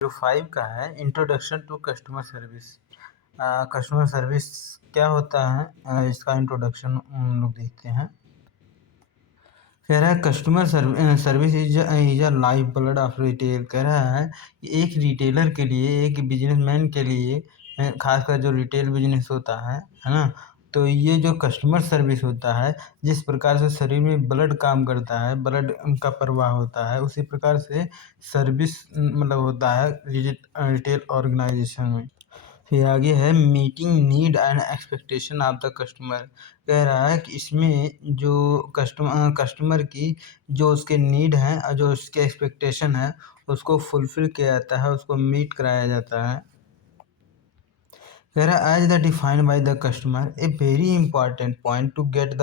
जो 5 का है introduction to customer service. Customer service क्या होता है, इसका इंट्रोडक्शन हम लोग देखते हैं। कह रहा है customer service is a life blood of retail. कह रहा है कि एक रिटेलर के लिए, एक बिजनेसमैन के लिए, खासकर जो रिटेल बिजनेस होता है ना, तो ये जो कस्टमर सर्विस होता है, जिस प्रकार से शरीर में ब्लड काम करता है, ब्लड का प्रवाह होता है, उसी प्रकार से सर्विस मतलब होता है रिटेल ऑर्गेनाइजेशन में। फिर आगे है meeting need and expectation of the customer. कह रहा है कि इसमें जो कस्टमर की जो उसके नीड हैं और जो उसके एक्सपेक्टेशन है, उसको फुलफिल किया जाता है, उसको मीट कराया जाता है। कह रहा है as the defined by the customer a very important point to get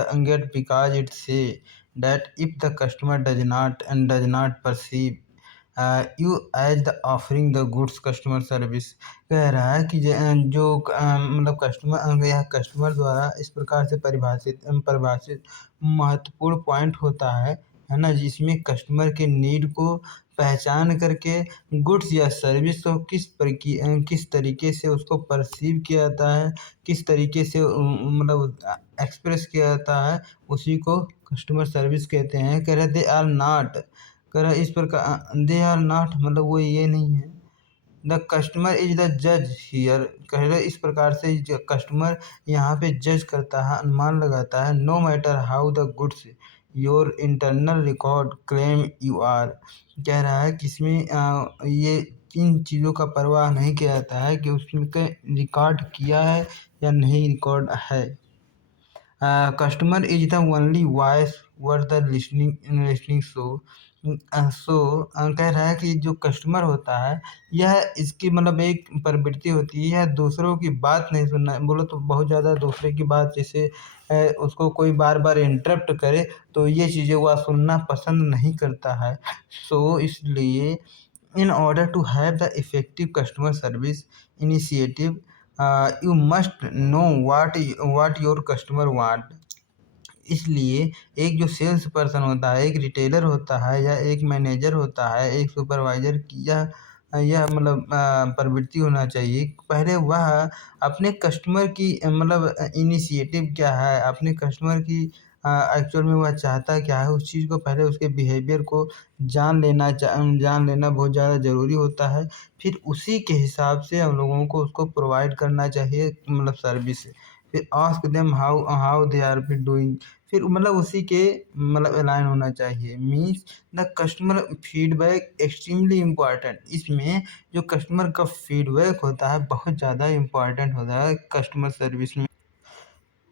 because it say that if the customer does not perceive you as the offering the goods customer service. कह रहा है कि जो मतलब कस्टमर या customer द्वारा इस प्रकार से परिभाषित महत्वपूर्ण पॉइंट होता है ना, जिसमें कस्टमर के नीड को पहचान करके गुड्स या सर्विस को किस तरीके से उसको परसीव किया जाता है, किस तरीके से मतलब एक्सप्रेस किया जाता है, उसी को कस्टमर सर्विस कहते हैं। कह रहे दे आर नॉट, कह रहा इस प्रकार दे आर नॉट मतलब वो ये नहीं है। द कस्टमर इज द जज हियर। कह रहे इस प्रकार से कस्टमर यहाँ पे जज करता है, अनुमान लगाता है। No matter how the goods your internal record claim you are. कह रहा है कि इसमें ये इन चीज़ों का परवाह नहीं किया जाता है कि उसके रिकॉर्ड किया है या नहीं रिकॉर्ड है। Customer is the only voice worth the listening so कह रहा है कि जो कस्टमर होता है, यह इसकी मतलब एक प्रवृत्ति होती है, यह दूसरों की बात नहीं सुनना। बोलो तो बहुत ज़्यादा दूसरे की बात, जैसे उसको कोई बार बार इंटरप्ट करे तो ये चीज़ें वह सुनना पसंद नहीं करता है। सो इसलिए in order to have the effective customer service initiative you must know what your customer want. इसलिए एक जो सेल्स पर्सन होता है, एक रिटेलर होता है, या एक मैनेजर होता है, एक सुपरवाइजर की यह मतलब प्रवृत्ति होना चाहिए। पहले वह अपने कस्टमर की मतलब इनिशिएटिव क्या है, अपने कस्टमर की एक्चुअल में वह चाहता क्या है, उस चीज़ को पहले उसके बिहेवियर को जान लेना बहुत ज़्यादा ज़रूरी होता है। फिर उसी के हिसाब से हम लोगों को उसको प्रोवाइड करना चाहिए मतलब सर्विस। फिर ask them how how they R be doing, फिर मतलब उसी के मतलब अलाइन होना चाहिए। Means the customer feedback extremely important. इसमें जो कस्टमर का फीडबैक होता है बहुत ज़्यादा इम्पॉर्टेंट होता है कस्टमर सर्विस में।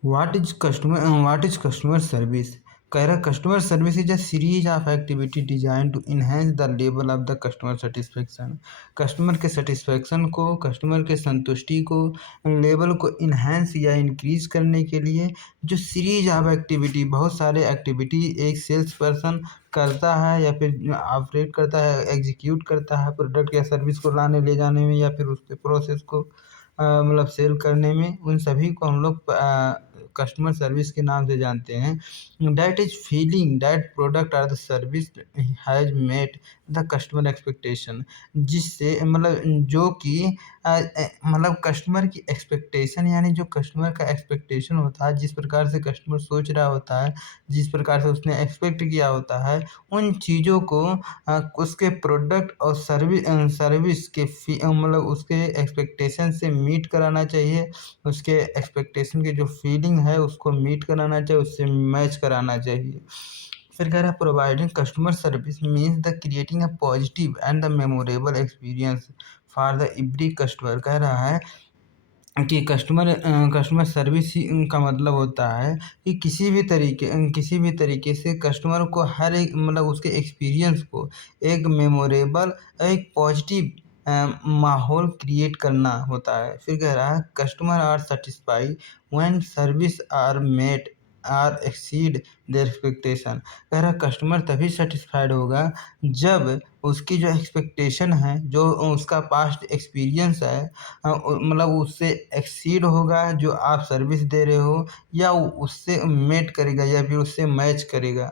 What is customer service. कह रहा customer service is a series of activity design to enhance the level of the customer satisfaction. Customer के सेटिस्फेक्शन को, कस्टमर के संतुष्टि को, लेवल को इन्हेंस या इंक्रीज करने के लिए जो सीरीज ऑफ एक्टिविटी, बहुत सारे एक्टिविटी एक सेल्स पर्सन करता है या फिर ऑपरेट करता है, एग्जीक्यूट करता है प्रोडक्ट या सर्विस को लाने ले जाने में, या फिर उसके प्रोसेस को मतलब सेल करने में, उन सभी को हम लोग कस्टमर सर्विस के नाम से जानते हैं। That is feeling that product और the service has met the customer expectation. जिससे मतलब जो कि मतलब कस्टमर की एक्सपेक्टेशन, यानी जो कस्टमर का एक्सपेक्टेशन होता है, जिस प्रकार से कस्टमर सोच रहा होता है, जिस प्रकार से उसने एक्सपेक्ट किया होता है, उन चीज़ों को उसके प्रोडक्ट और सर्विस के मतलब उसके एक्सपेक्टेशन से मीट कराना चाहिए। उसके एक्सपेक्टेशन की जो फीलिंग है उसको मीट कराना चाहिए, उससे मैच कराना चाहिए। फिर कह रहा है providing customer service means the creating a positive and the memorable experience for the every customer. कह रहा है कि कस्टमर सर्विस ही का मतलब होता है कि किसी भी तरीके से कस्टमर को हर एक मतलब उसके एक्सपीरियंस को एक मेमोरेबल, एक पॉजिटिव माहौल क्रिएट करना होता है। फिर कह रहा है customer are satisfy when service are met are exceed their expectation. कह रहा है कस्टमर तभी सेटिस्फाइड होगा जब उसकी जो एक्सपेक्टेशन है, जो उसका पास्ट एक्सपीरियंस है, मतलब उससे एक्सीड होगा जो आप सर्विस दे रहे हो, या उससे मेट करेगा या फिर उससे मैच करेगा।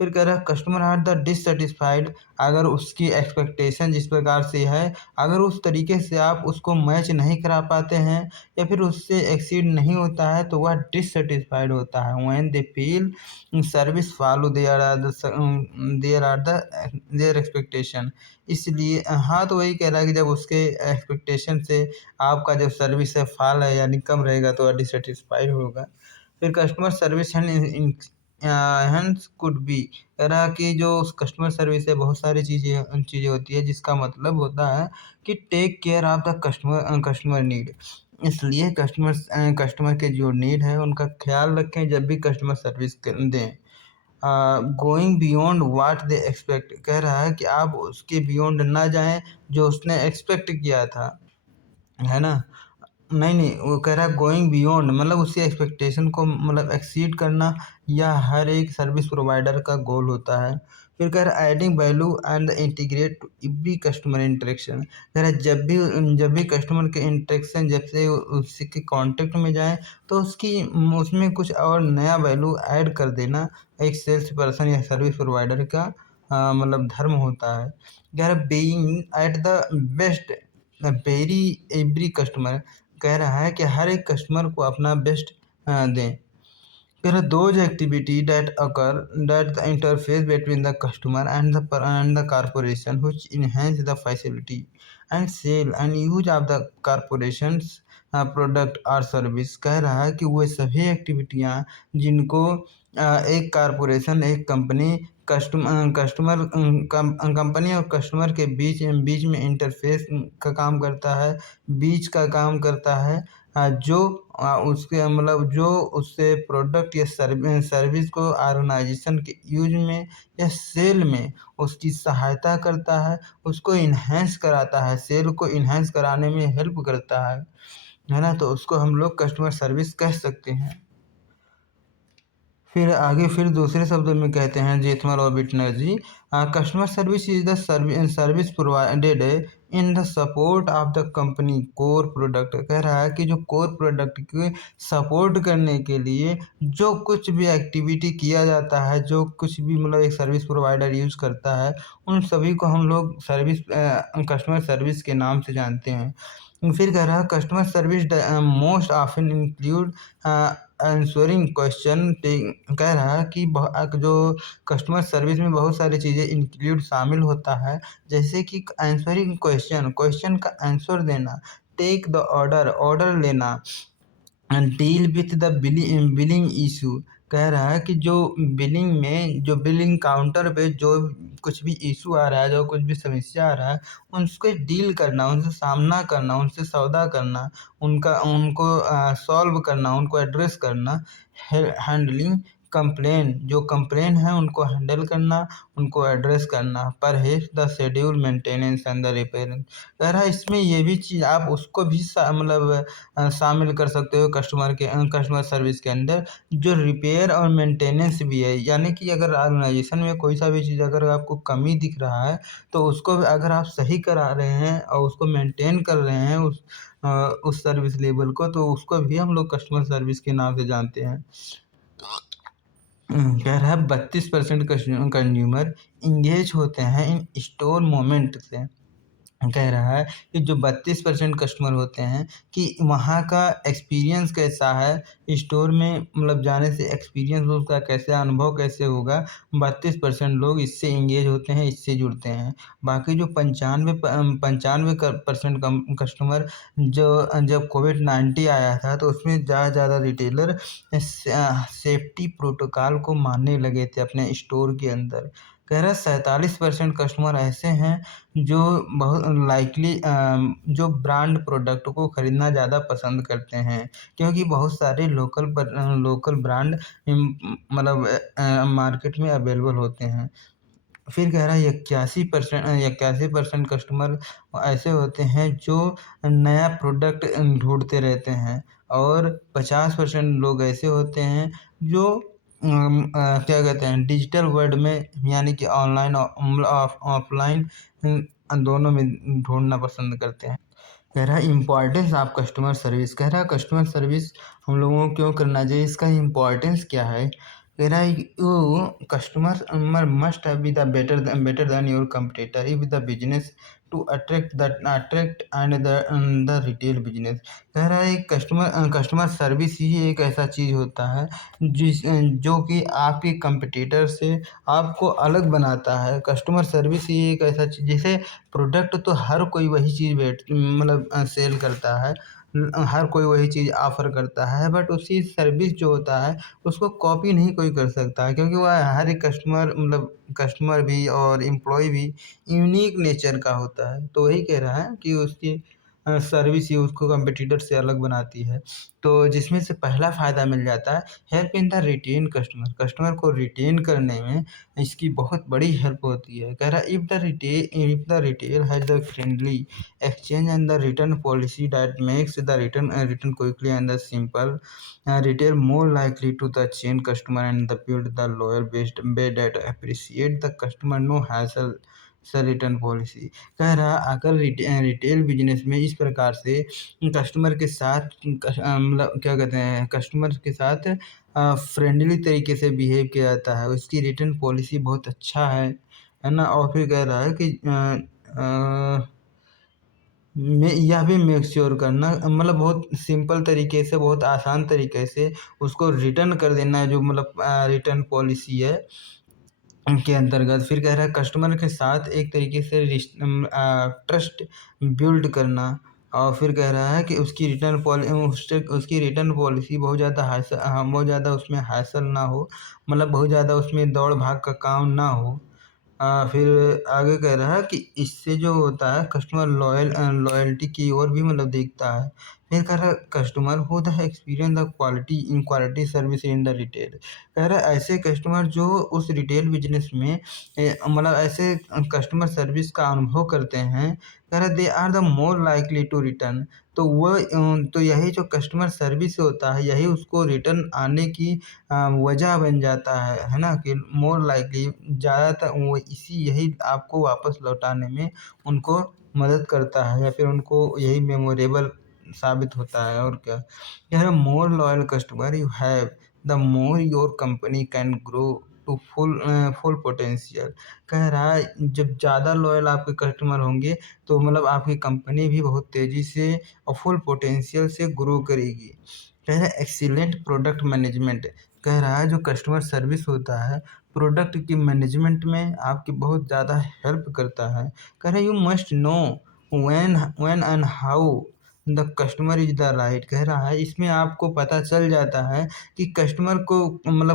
फिर कह रहा है कस्टमर आर द डिससेटिस्फाइड, अगर उसकी एक्सपेक्टेशन जिस प्रकार से है, अगर उस तरीके से आप उसको मैच नहीं करा पाते हैं या फिर उससे एक्सीड नहीं होता है तो वह डिससेटिस्फाइड होता है। When they feel service follow their expectation, इसलिए हाँ, तो वही कह रहा है कि जब उसके एक्सपेक्टेशन से आपका जो सर्विस है फॉल है यानी कम रहेगा तो वह डिससेटिस्फाइड होगा। फिर customer service hence could be, कह रहा कि जो कस्टमर सर्विस है बहुत सारी चीज़ें चीज़ें होती है जिसका मतलब होता है कि take care of the customer need, इसलिए कस्टमर के जो नीड है उनका ख्याल रखें जब भी कस्टमर सर्विस दें। Going beyond what they expect, कह रहा है कि आप उसके बियॉन्ड ना जाएं जो उसने एक्सपेक्ट किया था, है ना। नहीं, नहीं, वो कह रहा है गोइंग बियॉन्ड मतलब उसकी एक्सपेक्टेशन को मतलब एक्सीड करना, या हर एक सर्विस प्रोवाइडर का गोल होता है। फिर कह रहा है adding value and integrate every customer interaction, कह रहा है जब भी कस्टमर के इंटरेक्शन जब से उसके कांटेक्ट में जाए तो उसमें कुछ और नया वैल्यू ऐड कर देना एक सेल्स पर्सन या सर्विस प्रोवाइडर का मतलब धर्म होता है। कह रहा है being at the best very every customer, कह रहा है कि हर एक कस्टमर को अपना बेस्ट दें। फिर those activity that occur that the interface between the customer and the corporation which enhance the facility and sale and use of the corporation's product और सर्विस, कह रहा है कि वो सभी एक्टिविटियाँ जिनको एक कारपोरेशन एक कंपनी कस्टमर कंपनी और कस्टमर के बीच बीच में इंटरफेस का काम करता है, बीच का काम करता है, जो उसके मतलब जो उससे प्रोडक्ट या सर्विस को ऑर्गेनाइजेशन के यूज में या सेल में उसकी सहायता करता है, उसको इन्हेंस कराता है, सेल को इन्हेंस कराने में हेल्प करता है ना, तो उसको हम लोग कस्टमर सर्विस कह सकते हैं। फिर आगे फिर दूसरे शब्दों में कहते हैं जेठमल और Bitner ji, customer service is the service provided in the support of the company core product, कह रहा है कि जो कोर प्रोडक्ट के सपोर्ट करने के लिए जो कुछ भी एक्टिविटी किया जाता है, जो कुछ भी मतलब एक सर्विस प्रोवाइडर यूज़ करता है, उन सभी को हम लोग कस्टमर सर्विस के नाम से जानते हैं। फिर कह रहा है customer service most often include answering question, कह रहा है कि जो कस्टमर सर्विस में बहुत सारी चीज़ें इंक्लूड शामिल होता है, जैसे कि आंसरिंग क्वेश्चन का आंसर देना, टेक द ऑर्डर लेना, deal with the billing issue, कह रहा है कि जो बिलिंग काउंटर पे जो कुछ भी इशू आ रहा है, जो कुछ भी समस्या आ रहा है, उनसे डील करना, उनसे सामना करना, उनसे सौदा करना, उनको सॉल्व करना, उनको एड्रेस करना, हैंडलिंग कंप्लेन, जो कंप्लेन है उनको हैंडल करना, उनको एड्रेस करना, perhaps the schedule maintenance and the repairs, कह रहा है इसमें ये भी चीज़ आप उसको भी मतलब शामिल कर सकते हो कस्टमर सर्विस के अंदर, जो रिपेयर और मेंटेनेंस भी है, यानी कि अगर ऑर्गेनाइजेशन में कोई सा भी चीज़ अगर आपको कमी दिख रहा है तो उसको भी अगर आप सही करा रहे हैं और उसको मेंटेन कर रहे हैं उस सर्विस लेवल को, तो उसको भी हम लोग कस्टमर सर्विस के नाम से जानते हैं। कह रहा है 32% कंज्यूमर इंगेज होते हैं इन स्टोर मोमेंट से, कह रहा है कि जो 32% कस्टमर होते हैं कि वहाँ का एक्सपीरियंस कैसा है, स्टोर में मतलब जाने से एक्सपीरियंस उसका कैसा अनुभव कैसे होगा, 32% लोग इससे इंगेज होते हैं, इससे जुड़ते हैं। बाकी जो 95% कस्टमर जो जब कोविड-19 आया था तो उसमें ज़्यादा रिटेलर सेफ्टी प्रोटोकॉल को मानने लगे थे अपने स्टोर के अंदर। कह रहा है 47% कस्टमर ऐसे हैं जो बहुत लाइकली जो ब्रांड प्रोडक्ट को खरीदना ज़्यादा पसंद करते हैं, क्योंकि बहुत सारे लोकल ब्रांड मतलब मार्केट में अवेलेबल होते हैं। फिर कह रहा है 81% कस्टमर ऐसे होते हैं जो नया प्रोडक्ट ढूंढते रहते हैं, और 50% लोग ऐसे होते हैं जो क्या कहते हैं डिजिटल वर्ल्ड में यानी कि ऑनलाइन ऑफलाइन दोनों में ढूंढना पसंद करते हैं। कह रहा है इम्पोर्टेंस ऑफ कस्टमर सर्विस, कह रहा है कस्टमर सर्विस हम लोगों को क्यों करना चाहिए, इसका इम्पोर्टेंस क्या है। कह रहा है you customers must be the better than your competitor if the business to attract and the retail business। कह रहा है कस्टमर सर्विस ही एक ऐसा चीज़ होता है जो कि आपके कंपटीटर से आपको अलग बनाता है। कस्टमर सर्विस ही एक ऐसा चीज़, जैसे प्रोडक्ट तो हर कोई वही चीज़ सेल करता है, हर कोई वही चीज़ ऑफ़र करता है, बट उसकी सर्विस जो होता है उसको कॉपी नहीं कोई कर सकता है, क्योंकि वह हर एक कस्टमर भी और एम्प्लॉय भी यूनिक नेचर का होता है। तो वही कह रहा है कि उसकी सर्विस ही उसको कॉम्पिटिटर से अलग बनाती है। तो जिसमें से पहला फ़ायदा मिल जाता है, help in the retain customer. Customer को रिटेन करने में इसकी बहुत बड़ी हेल्प होती है। कह रहा है if the retail has the friendly exchange and the return policy that makes the return quickly and the simple, retail more likely to the chain customer and the build the loyal based way that appreciate the customer no hassle से return policy. कह रहा अगर retail business में इस प्रकार से customer के साथ मतलब क्या कहते हैं, कस्टमर के साथ फ्रेंडली तरीके से बिहेव किया जाता है, उसकी रिटर्न पॉलिसी बहुत अच्छा है ना। और फिर कह रहा है कि मैं यह भी मेक श्योर करना, मतलब बहुत सिंपल तरीके से, बहुत आसान तरीके से उसको रिटर्न कर देना है, जो रिटर्न पॉलिसी है के अंतर्गत। फिर कह रहा है कस्टमर के साथ एक तरीके से ट्रस्ट बिल्ड करना। और फिर कह रहा है कि उसकी रिटर्न पॉलिसी बहुत ज़्यादा उसमें हैसल ना हो, मतलब बहुत ज़्यादा उसमें दौड़ भाग का काम ना हो। फिर आगे कह रहा है कि इससे जो होता है कस्टमर लॉयल्टी की ओर भी देखता है। फिर कह रहा है customer who the experience the quality service in the retail. कह रहा है ऐसे कस्टमर जो उस रिटेल बिजनेस में ऐसे कस्टमर सर्विस का अनुभव करते हैं, कह रहा they are the more likely to return. तो यही जो कस्टमर सर्विस होता है, यही उसको रिटर्न आने की वजह बन जाता है ना, कि मोर लाइकली ज़्यादातर वो यही आपको वापस लौटाने में उनको मदद करता है, या फिर उनको यही मेमोरेबल साबित होता है। और क्या कह रहा है, more loyal customer you have the more your company can grow to full potential. कह रहा है जब ज़्यादा लॉयल आपके कस्टमर होंगे तो आपकी कंपनी भी बहुत तेज़ी से और फुल पोटेंशियल से ग्रो करेगी। कह रहा है एक्सीलेंट प्रोडक्ट मैनेजमेंट। कह रहा है जो कस्टमर सर्विस होता है, प्रोडक्ट की मैनेजमेंट में आपकी बहुत ज़्यादा हेल्प करता है। कह रहा है you must know when and how the customer is the right. कह रहा है इसमें आपको पता चल जाता है कि कस्टमर को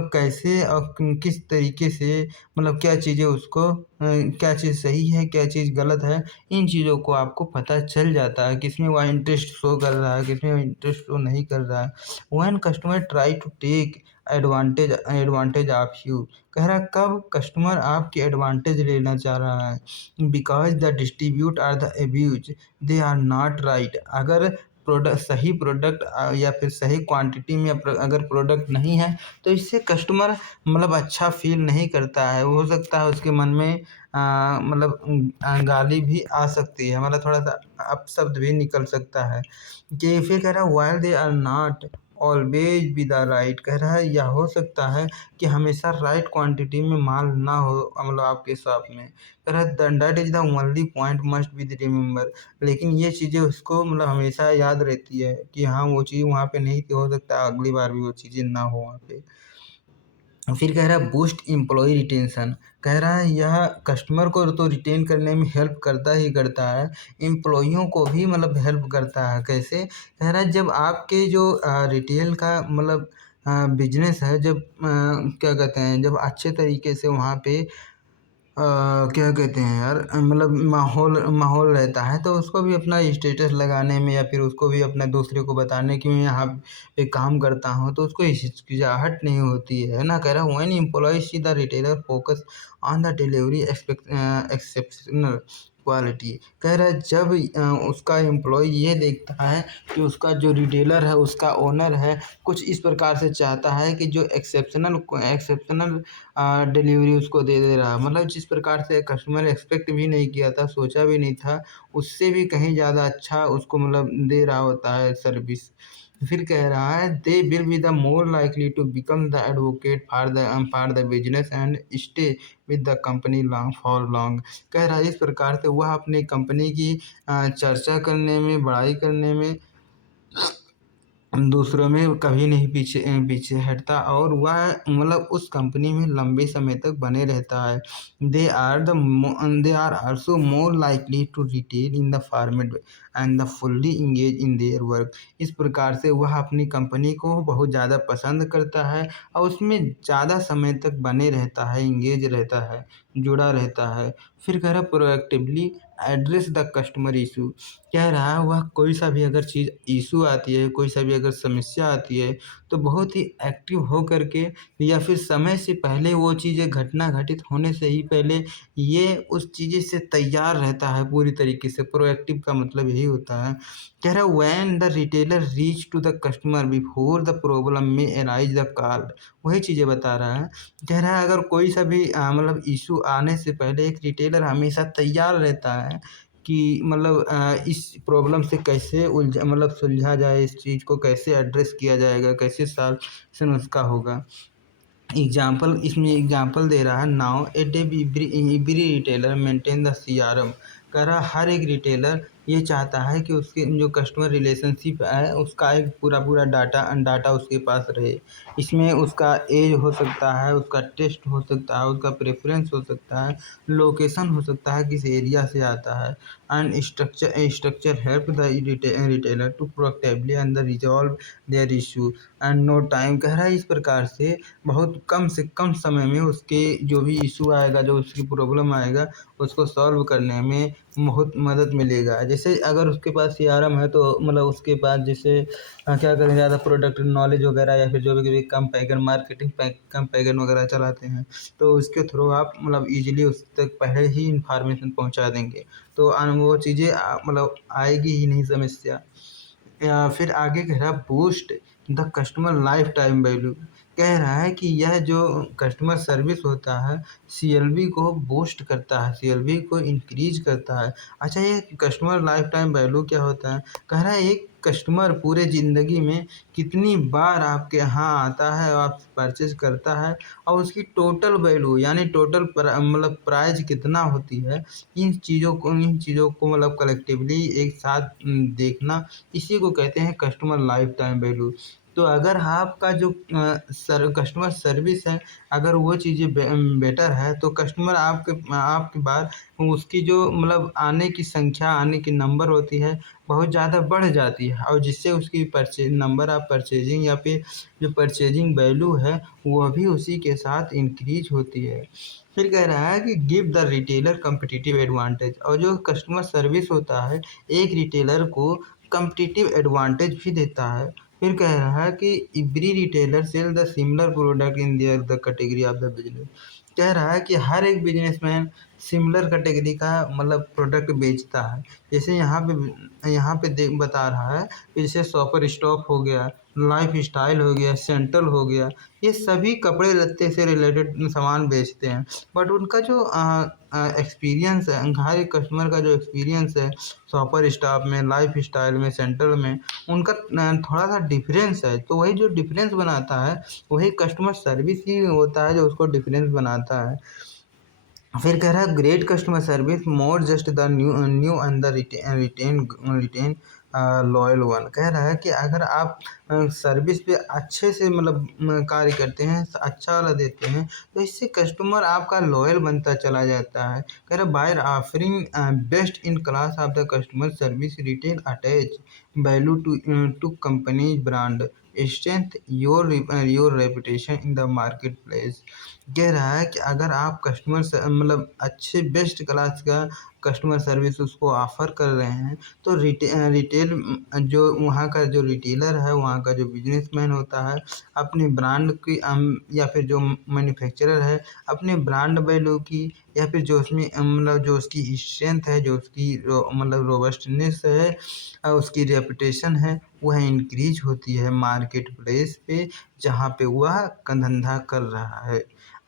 कैसे और किस तरीके से, क्या चीज़ें उसको क्या चीज़ सही है, क्या चीज़ गलत है, इन चीज़ों को आपको पता चल जाता है, किसमें वह इंटरेस्ट शो कर रहा है, किसमें वह इंटरेस्ट शो नहीं कर रहा है। When customer try to take advantage of you. कह रहा है कब कस्टमर आपकी एडवांटेज लेना चाह रहा है, because the distribute are the abuse they are not right. अगर सही प्रोडक्ट या फिर सही क्वांटिटी में अगर प्रोडक्ट नहीं है, तो इससे कस्टमर अच्छा फील नहीं करता है। हो सकता है उसके मन में गाली भी आ सकती है, थोड़ा सा अपशब्द भी निकल सकता है। कि फिर कह रहा है while they are not always be the right. कह रहा है यह हो सकता है कि हमेशा राइट क्वांटिटी में माल ना हो आपके शॉप में। कह रहा है that is the only point must be remember. लेकिन ये चीज़ें उसको हमेशा याद रहती है कि हाँ वो चीज़ वहाँ पे नहीं थी, हो सकता है अगली बार भी वो चीज़ें ना हो वहाँ पे। फिर कह रहा है बूस्ट एम्प्लॉय रिटेंशन। कह रहा है यह कस्टमर को तो रिटेन करने में हेल्प करता ही करता है, एम्प्लॉइयों को भी हेल्प करता है। कैसे? कह रहा है जब आपके जो रिटेल का बिजनेस है, जब क्या कहते हैं, जब अच्छे तरीके से वहाँ पे क्या कहते हैं यार, माहौल माहौल रहता है, तो उसको भी अपना स्टेटस लगाने में या फिर उसको भी अपना दूसरे को बताने कि मैं यहाँ पे काम करता हूँ, तो उसको हिचकिचाहट नहीं होती है ना। कह रहा है when employ see the retailer focus on the delivery exceptional quality. कह रहा है जब उसका एम्प्लॉय ये देखता है कि उसका जो रिटेलर है, उसका ओनर है, कुछ इस प्रकार से चाहता है कि जो एक्सेप्शनल एक्सेप्शनल डिलीवरी उसको दे रहा है, जिस प्रकार से कस्टमर एक्सपेक्ट भी नहीं किया था, सोचा भी नहीं था, उससे भी कहीं ज़्यादा अच्छा उसको दे रहा होता है सर्विस। फिर कह रहा है they will be the more likely to become the advocate for the business and stay with the company long for long. कह रहा है इस प्रकार से वह अपनी कंपनी की चर्चा करने में, बड़ाई करने में, दूसरों में कभी नहीं पीछे हटता और वह मतलब उस कंपनी में लंबे समय तक बने रहता है। They are also more likely to retain in the format and the fully engage in their work. इस प्रकार से वह अपनी कंपनी को बहुत ज़्यादा पसंद करता है और उसमें ज़्यादा समय तक बने रहता है, इंगेज रहता है, जुड़ा रहता है। फिर कह रहा proactively address the customer issue. कह रहा है वह कोई सा भी अगर चीज़ इशू आती है, कोई सा भी अगर समस्या आती है, तो बहुत ही एक्टिव हो करके या फिर समय से पहले वो चीज़ें घटना घटित होने से ही पहले ये उस चीज़ें से तैयार रहता है पूरी तरीके से। प्रोएक्टिव का मतलब यही होता है। कह रहा है when the retailer reach to the customer before the problem may arise the call. वही चीज़ें बता रहा है। कह रहा है अगर कोई सा भी मतलब इशू आने से पहले एक रिटेलर हमेशा तैयार रहता है कि मतलब इस प्रॉब्लम से कैसे सुलझा जाए, इस चीज़ को कैसे एड्रेस किया जाएगा, कैसे सॉल्यूशन उसका होगा। इसमें एग्जाम्पल दे रहा है now at every retailer maintain the CRM. कह रहा हर एक रिटेलर ये चाहता है कि उसके जो कस्टमर रिलेशनशिप है उसका एक पूरा पूरा डाटा उसके पास रहे। इसमें उसका एज हो सकता है, उसका टेस्ट हो सकता है, उसका प्रेफरेंस हो सकता है, लोकेशन हो सकता है, किस एरिया से आता है। And structure help the retailer to proactively and resolve their issue and no time. कह रहा है इस प्रकार से बहुत कम से कम समय में उसके जो भी इशू आएगा, जो उसकी प्रॉब्लम आएगा, उसको सॉल्व करने में बहुत मदद मिलेगा। जैसे अगर उसके पास सीआरएम है तो मतलब उसके पास जैसे क्या करें, ज़्यादा प्रोडक्ट नॉलेज वगैरह या फिर जो भी कम पैगन मार्केटिंग कम पैगन वगैरह चलाते हैं, तो उसके थ्रू आप मतलब ईजिली उस तक पहले ही इंफॉर्मेशन पहुंचा देंगे, तो वो चीज़ें मतलब आएगी ही नहीं समस्या। या फिर आगे कह रहा boost the customer life time value. कह रहा है कि यह जो कस्टमर सर्विस होता है सीएलवी को बूस्ट करता है, सीएलवी को इंक्रीज करता है। अच्छा, ये कस्टमर लाइफ टाइम वैल्यू क्या होता है? कह रहा है एक कस्टमर पूरे ज़िंदगी में कितनी बार आपके यहाँ आता है और आपसे परचेज करता है और उसकी टोटल वैल्यू यानी टोटल मतलब प्राइस कितना होती है, इन चीज़ों को मतलब कलेक्टिवली एक साथ देखना, इसी को कहते हैं कस्टमर लाइफ टाइम वैल्यू। तो अगर आपका जो कस्टमर सर्विस है, अगर वो चीज़ें बेटर है तो कस्टमर आपके बाद उसकी जो मतलब आने की संख्या, आने की नंबर होती है बहुत ज़्यादा बढ़ जाती है और जिससे उसकी नंबर ऑफ परचेजिंग या फिर जो परचेजिंग वैल्यू है वह भी उसी के साथ इंक्रीज होती है। फिर कह रहा है कि give the retailer competitive advantage. और जो कस्टमर सर्विस होता है एक रिटेलर को कम्पिटिटिव एडवांटेज भी देता है। फिर कह रहा है कि every retailer sell the similar product in their the category of the business. कह रहा है कि हर एक बिजनेसमैन सिमिलर कैटेगरी का मतलब प्रोडक्ट बेचता है। जैसे यहाँ पे देख बता रहा है कि जैसे शॉपर स्टॉप हो गया, लाइफ स्टाइल हो गया, सेंट्रल हो गया, ये सभी कपड़े लत्ते से रिलेटेड सामान बेचते हैं। बट उनका जो एक्सपीरियंस है, हर एक कस्टमर का जो एक्सपीरियंस है शॉपर स्टॉप में, लाइफ स्टाइल में, सेंट्रल में, उनका थोड़ा सा डिफरेंस है। तो वही जो डिफरेंस बनाता है वही कस्टमर सर्विस ही होता है जो उसको डिफरेंस बनाता है। फिर कह रहा है great customer service more just the new and the retain loyal one. कह रहा है कि अगर आप सर्विस पे अच्छे से मतलब कार्य करते हैं, अच्छा वाला देते हैं, तो इससे कस्टमर आपका लॉयल बनता चला जाता है। कह रहा है by offering best in class of the customer service retail attach value to company brand strength your reputation in the market place. कह रहा है कि अगर आप कस्टमर से मतलब अच्छे बेस्ट क्लास का कस्टमर सर्विस उसको ऑफ़र कर रहे हैं, तो रिटेल जो वहाँ का जो रिटेलर है, वहाँ का जो बिजनेसमैन होता है, अपने ब्रांड की या फिर जो मैन्युफैक्चरर है अपने ब्रांड वैल्यू की या फिर जो उसमें मतलब जो उसकी स्ट्रेंथ है, जो उसकी मतलब रोबस्टनेस है, उसकी रेपुटेशन है, वह इंक्रीज होती है मार्केट प्लेस पे जहाँ पे वह धंधा कर रहा है।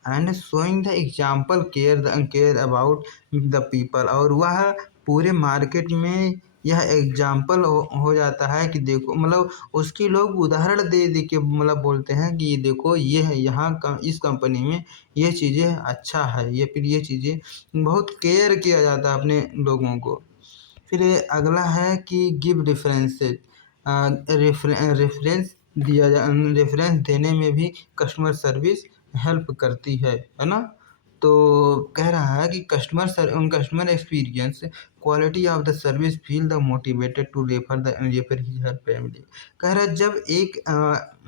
And showing the example care about the people. और वह पूरे मार्केट में यह एग्जाम्पल हो जाता है कि देखो मतलब उसकी लोग उदाहरण दे दे के मतलब बोलते हैं कि ये देखो ये है यहाँ का इस कंपनी में ये चीज़ें अच्छा है, या फिर ये चीज़ें बहुत केयर किया जाता है अपने लोगों को। फिर ये अगला है कि गिव रेफरेंसेस। रेफरेंस दिया जा रेफरेंस देने में भी कस्टमर सर्विस हेल्प करती है ना। तो कह रहा है कि customer experience quality of the service feel the motivated to refer his her family. कह रहा है जब एक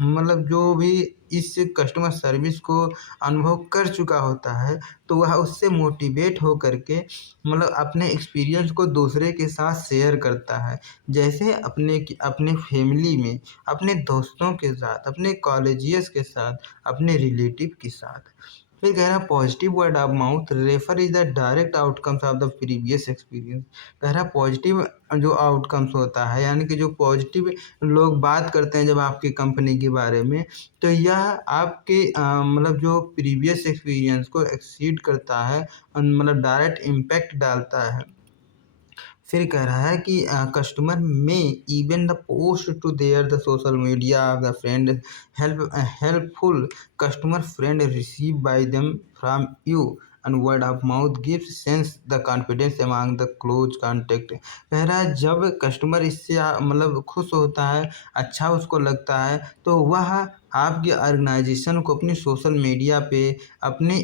मतलब जो भी इस कस्टमर सर्विस को अनुभव कर चुका होता है तो वह उससे मोटिवेट हो करके मतलब अपने एक्सपीरियंस को दूसरे के साथ शेयर करता है। जैसे अपने फैमिली में, अपने दोस्तों के साथ, अपने कॉलेजियस के साथ, अपने रिलेटिव के साथ। फिर कह रहा है positive word of mouth refer is the direct outcomes of the previous experience. कह रहा है पॉजिटिव जो आउटकम्स होता है यानी कि जो पॉजिटिव लोग बात करते हैं जब आपकी कंपनी के बारे में, तो यह आपके मतलब जो प्रीवियस एक्सपीरियंस को एक्सीड करता है, मतलब डायरेक्ट इम्पैक्ट डालता है। फिर कह रहा है कि customer may even the post to their the social media of the friend helpful customer friend receive by them from you and word of mouth gives sense the confidence among the close contact. कह रहा है जब customer इससे मतलब खुश होता है, अच्छा उसको लगता है, तो वह आपकी ऑर्गेनाइजेशन को अपनी सोशल मीडिया पे अपने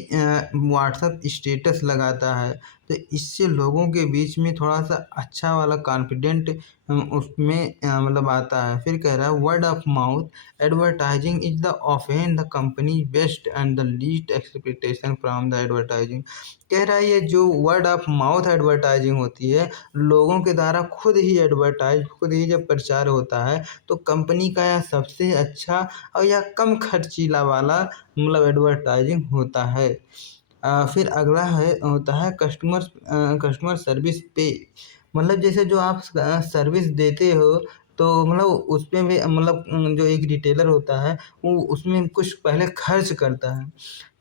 व्हाट्सएप स्टेटस लगाता है। तो इससे लोगों के बीच में थोड़ा सा अच्छा वाला कॉन्फिडेंट उसमें मतलब आता है। फिर कह रहा है word of mouth advertising is the often the company best and the least expectation from the advertising. कह रहा है ये जो वर्ड ऑफ माउथ एडवर्टाइजिंग होती है, लोगों के द्वारा खुद ही जब प्रचार होता है तो कंपनी का यह सबसे अच्छा और यह कम खर्चीला वाला मतलब एडवर्टाइजिंग होता है। फिर अगला होता है कस्टमर सर्विस पे। मतलब जैसे जो आप सर्विस देते हो तो मतलब उसमें भी मतलब जो एक रिटेलर होता है वो उसमें कुछ पहले खर्च करता है।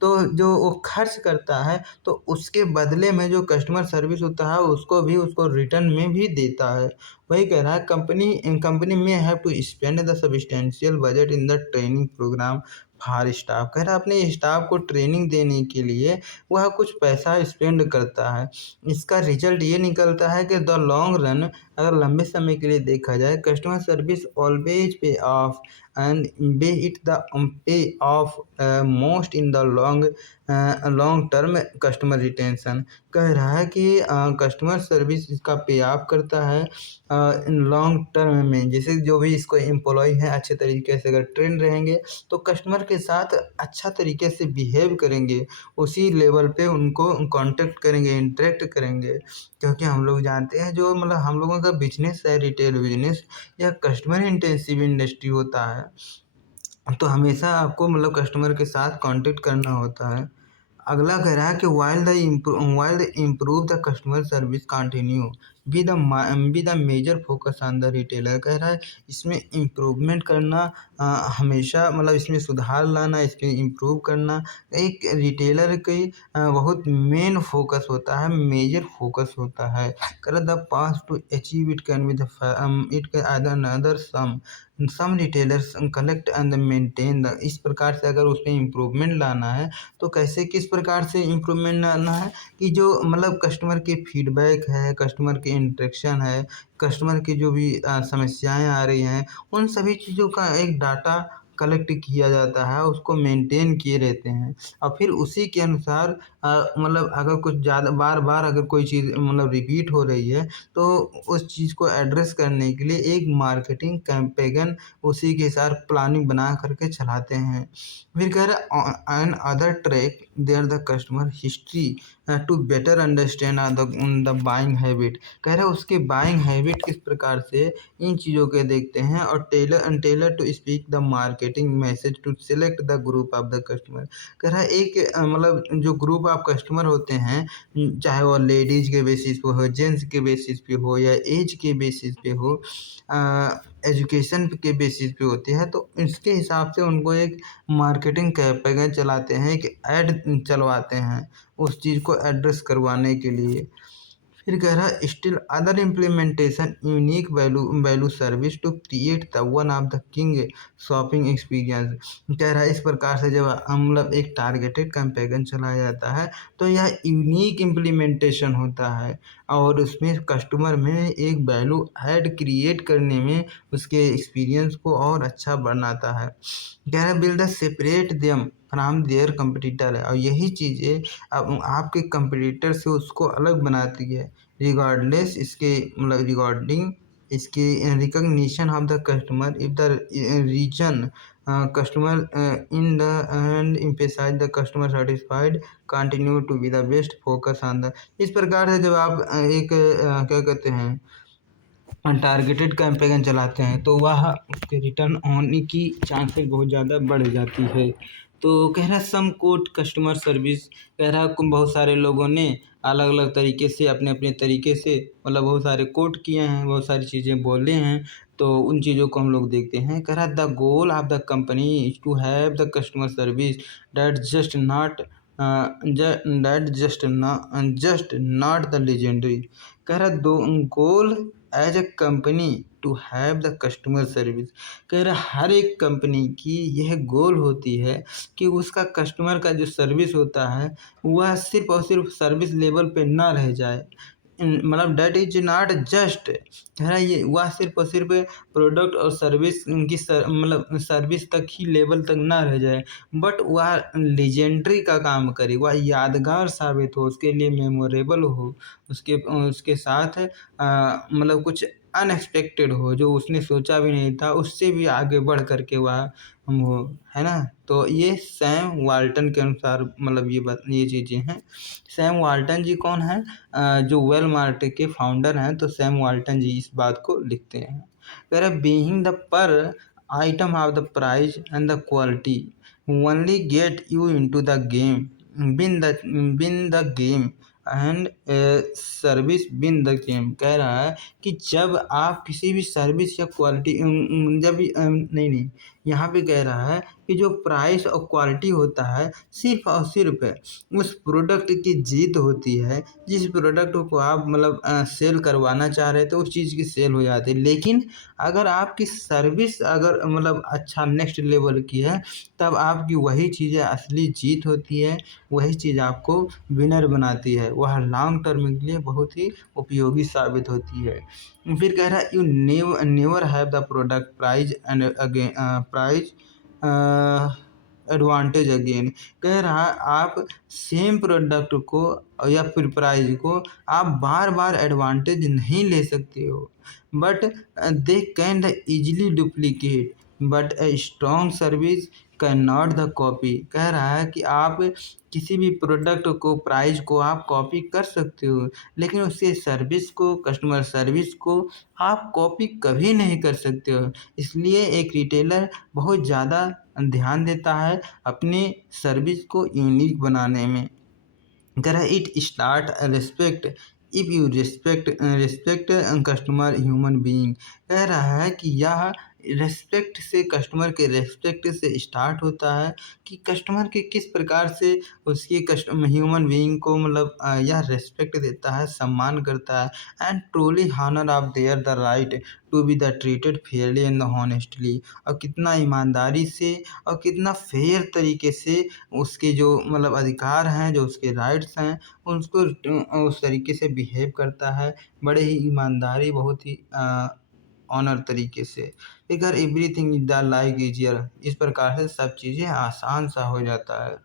तो जो वो खर्च करता है तो उसके बदले में जो कस्टमर सर्विस होता है उसको रिटर्न में भी देता है। वही कह रहा है company may have to spend the substantial budget in the training program for staff. कह रहा है अपने स्टाफ को ट्रेनिंग देने के लिए वह कुछ पैसा स्पेंड करता है। इसका रिजल्ट ये निकलता है कि द लॉन्ग रन, अगर लंबे समय के लिए देखा जाए, customer service always pay off and pay off most in the long term customer retention. कह रहा है कि कस्टमर सर्विस इसका पे ऑफ करता है लॉन्ग टर्म में। जैसे जो भी इसको एम्प्लॉय हैं अच्छे तरीके से अगर ट्रेन रहेंगे तो कस्टमर के साथ अच्छा तरीके से बिहेव करेंगे, उसी लेवल पे उनको कांटेक्ट करेंगे, इंटरेक्ट करेंगे। क्योंकि हम लोग जानते हैं जो मतलब हम लोगों का बिजनेस है रिटेल बिजनेस, यह कस्टमर इंटेंसिव इंडस्ट्री होता है। तो हमेशा आपको मतलब कस्टमर के साथ कांटेक्ट करना होता है। अगला कह रहा है कि while the improve the customer service continue be the major focus on the retailer। कह रहा है इसमें इम्प्रूवमेंट करना हमेशा मतलब इसमें सुधार लाना, इसमें इम्प्रूव करना एक रिटेलर की बहुत मेन फोकस होता है, मेजर फोकस होता है। कह रहा the pass to achieve it can be the it can other some retailers collect and maintain the. इस प्रकार से अगर उसमें इम्प्रूवमेंट लाना है तो कैसे किस प्रकार से इम्प्रूवमेंट लाना है कि जो मतलब कस्टमर के फीडबैक है, कस्टमर के इंटरेक्शन है, कस्टमर की जो भी समस्याएं आ रही हैं, उन सभी चीज़ों का एक डाटा कलेक्ट किया जाता है, उसको मेंटेन किए रहते हैं। और फिर उसी के अनुसार मतलब अगर कुछ ज़्यादा बार बार अगर कोई चीज़ मतलब रिपीट हो रही है तो उस चीज़ को एड्रेस करने के लिए एक मार्केटिंग कैंपेगन उसी के साथ प्लानिंग बना करके चलाते हैं। फिर कह रहा another track their the customer history to better understand the buying habit. कह रहे उसके बाइंग हैबिट किस प्रकार से इन चीज़ों के देखते हैं और tailor to speak the marketing message to select the group of the customer. कह रहा है एक मतलब जो ग्रुप ऑफ कस्टमर होते हैं, चाहे वो लेडीज के बेसिस पे हो, जेंट्स के बेसिस पे हो या एज के बेसिस पे हो, एजुकेशन के बेसिस पे होती है, तो इसके हिसाब से उनको एक मार्केटिंग कैंपेन चलाते हैं, एक ऐड चलवाते हैं उस चीज़ को एड्रेस करवाने के लिए। फिर कह रहा है still other implementation unique value service to create the one of the king shopping experience. कह रहा है इस प्रकार से जब मतलब एक टारगेटेड कैंपेन चलाया जाता है तो यह यूनिक इम्प्लीमेंटेशन होता है और उसमें कस्टमर में एक वैल्यू ऐड क्रिएट करने में उसके एक्सपीरियंस को और अच्छा बनाता है। कह रहा है build separate them from their competitor है और यही चीज़ें अब आपके कंपटीटर से उसको अलग बनाती है रिगार्डलेस इसके मतलब रिगार्डिंग इसके recognition of the customer if the reason customer in the and emphasize the customer satisfied continue to be the best focus on the. इस प्रकार से जब आप एक क्या कहते हैं टारगेटेड कैंपेन चलाते हैं तो वह उसके रिटर्न होने की चांसेस बहुत ज़्यादा बढ़ जाती है। तो कह रहा है सम कोट कस्टमर सर्विस। कह रहा है बहुत सारे लोगों ने अलग अलग तरीके से अपने अपने तरीके से मतलब बहुत सारे कोट किए हैं, बहुत सारी चीज़ें बोले हैं, तो उन चीज़ों को हम लोग देखते हैं। कह रहा है the goal of the company is to have the customer service that just not just not the legendary. कह रहा दो goal as a company to have the customer service. कह रहा हर एक कंपनी की यह गोल होती है कि उसका कस्टमर का जो सर्विस होता है वह सिर्फ और सिर्फ सर्विस लेवल पे ना रह जाए। मतलब डैट इज नॉट जस्ट कह रहा है ये वह सिर्फ और सिर्फ प्रोडक्ट और सर्विस की मतलब सर्विस तक ही लेवल तक ना रह जाए, बट वह लेजेंडरी का काम करे, वह यादगार साबित हो, उसके लिए मेमोरेबल हो, उसके उसके साथ मतलब कुछ अनएक्सपेक्टेड हो जो उसने सोचा भी नहीं था, उससे भी आगे बढ़ कर के वह हम हो, है ना। तो ये सैम वाल्टन के अनुसार मतलब ये चीज़ें हैं। सैम वाल्टन जी कौन है? जो वेलमार्ट के फाउंडर हैं, तो सैम वाल्टन जी इस बात को लिखते हैं। कह रहे बीइंग द पर item of the price and the quality only get you into the game been the game and service been the game. कह रहा है कि जब आप किसी भी सर्विस या क्वालिटी जब भी नहीं यहाँ पे कह रहा है कि जो प्राइस और क्वालिटी होता है सिर्फ और सिर्फ उस प्रोडक्ट की जीत होती है। जिस प्रोडक्ट को आप मतलब सेल करवाना चाह रहे थे उस चीज़ की सेल हो जाती है, लेकिन अगर आपकी सर्विस अगर मतलब अच्छा नेक्स्ट लेवल की है तब आपकी वही चीज़ें असली जीत होती है, वही चीज़ आपको विनर बनाती है, वह लॉन्ग टर्म के लिए बहुत ही उपयोगी साबित होती है। फिर कह रहा है you never have the product prize and again prize advantage again. कह रहा है आप सेम प्रोडक्ट को या फिर प्राइस को आप बार बार एडवांटेज नहीं ले सकते हो, but they can the easily duplicate but a strong service can not the copy. कह रहा है कि आप किसी भी प्रोडक्ट को प्राइस को आप कॉपी कर सकते हो, लेकिन उसके सर्विस को कस्टमर सर्विस को आप कॉपी कभी नहीं कर सकते हो। इसलिए एक रिटेलर बहुत ज़्यादा ध्यान देता है अपनी सर्विस को यूनिक बनाने में। कह रहा है it start respect if you respect customer human being. कह रहा है कि यह रेस्पेक्ट से कस्टमर के रेस्पेक्ट से स्टार्ट होता है कि कस्टमर के किस प्रकार से उसकी कस्टमर ह्यूमन बीइंग को मतलब यह रेस्पेक्ट देता है, सम्मान करता है and truly honour of their the right to be the treated fairly and honestly. और कितना ईमानदारी से और कितना फेयर तरीके से उसके जो मतलब अधिकार हैं, जो उसके राइट्स हैं, उसको उस तरीके से बिहेव करता है, बड़े ही ईमानदारी बहुत ही ऑनर तरीके से। Figure everything is the like easier. इस प्रकार से सब चीज़ें आसान सा हो जाता है।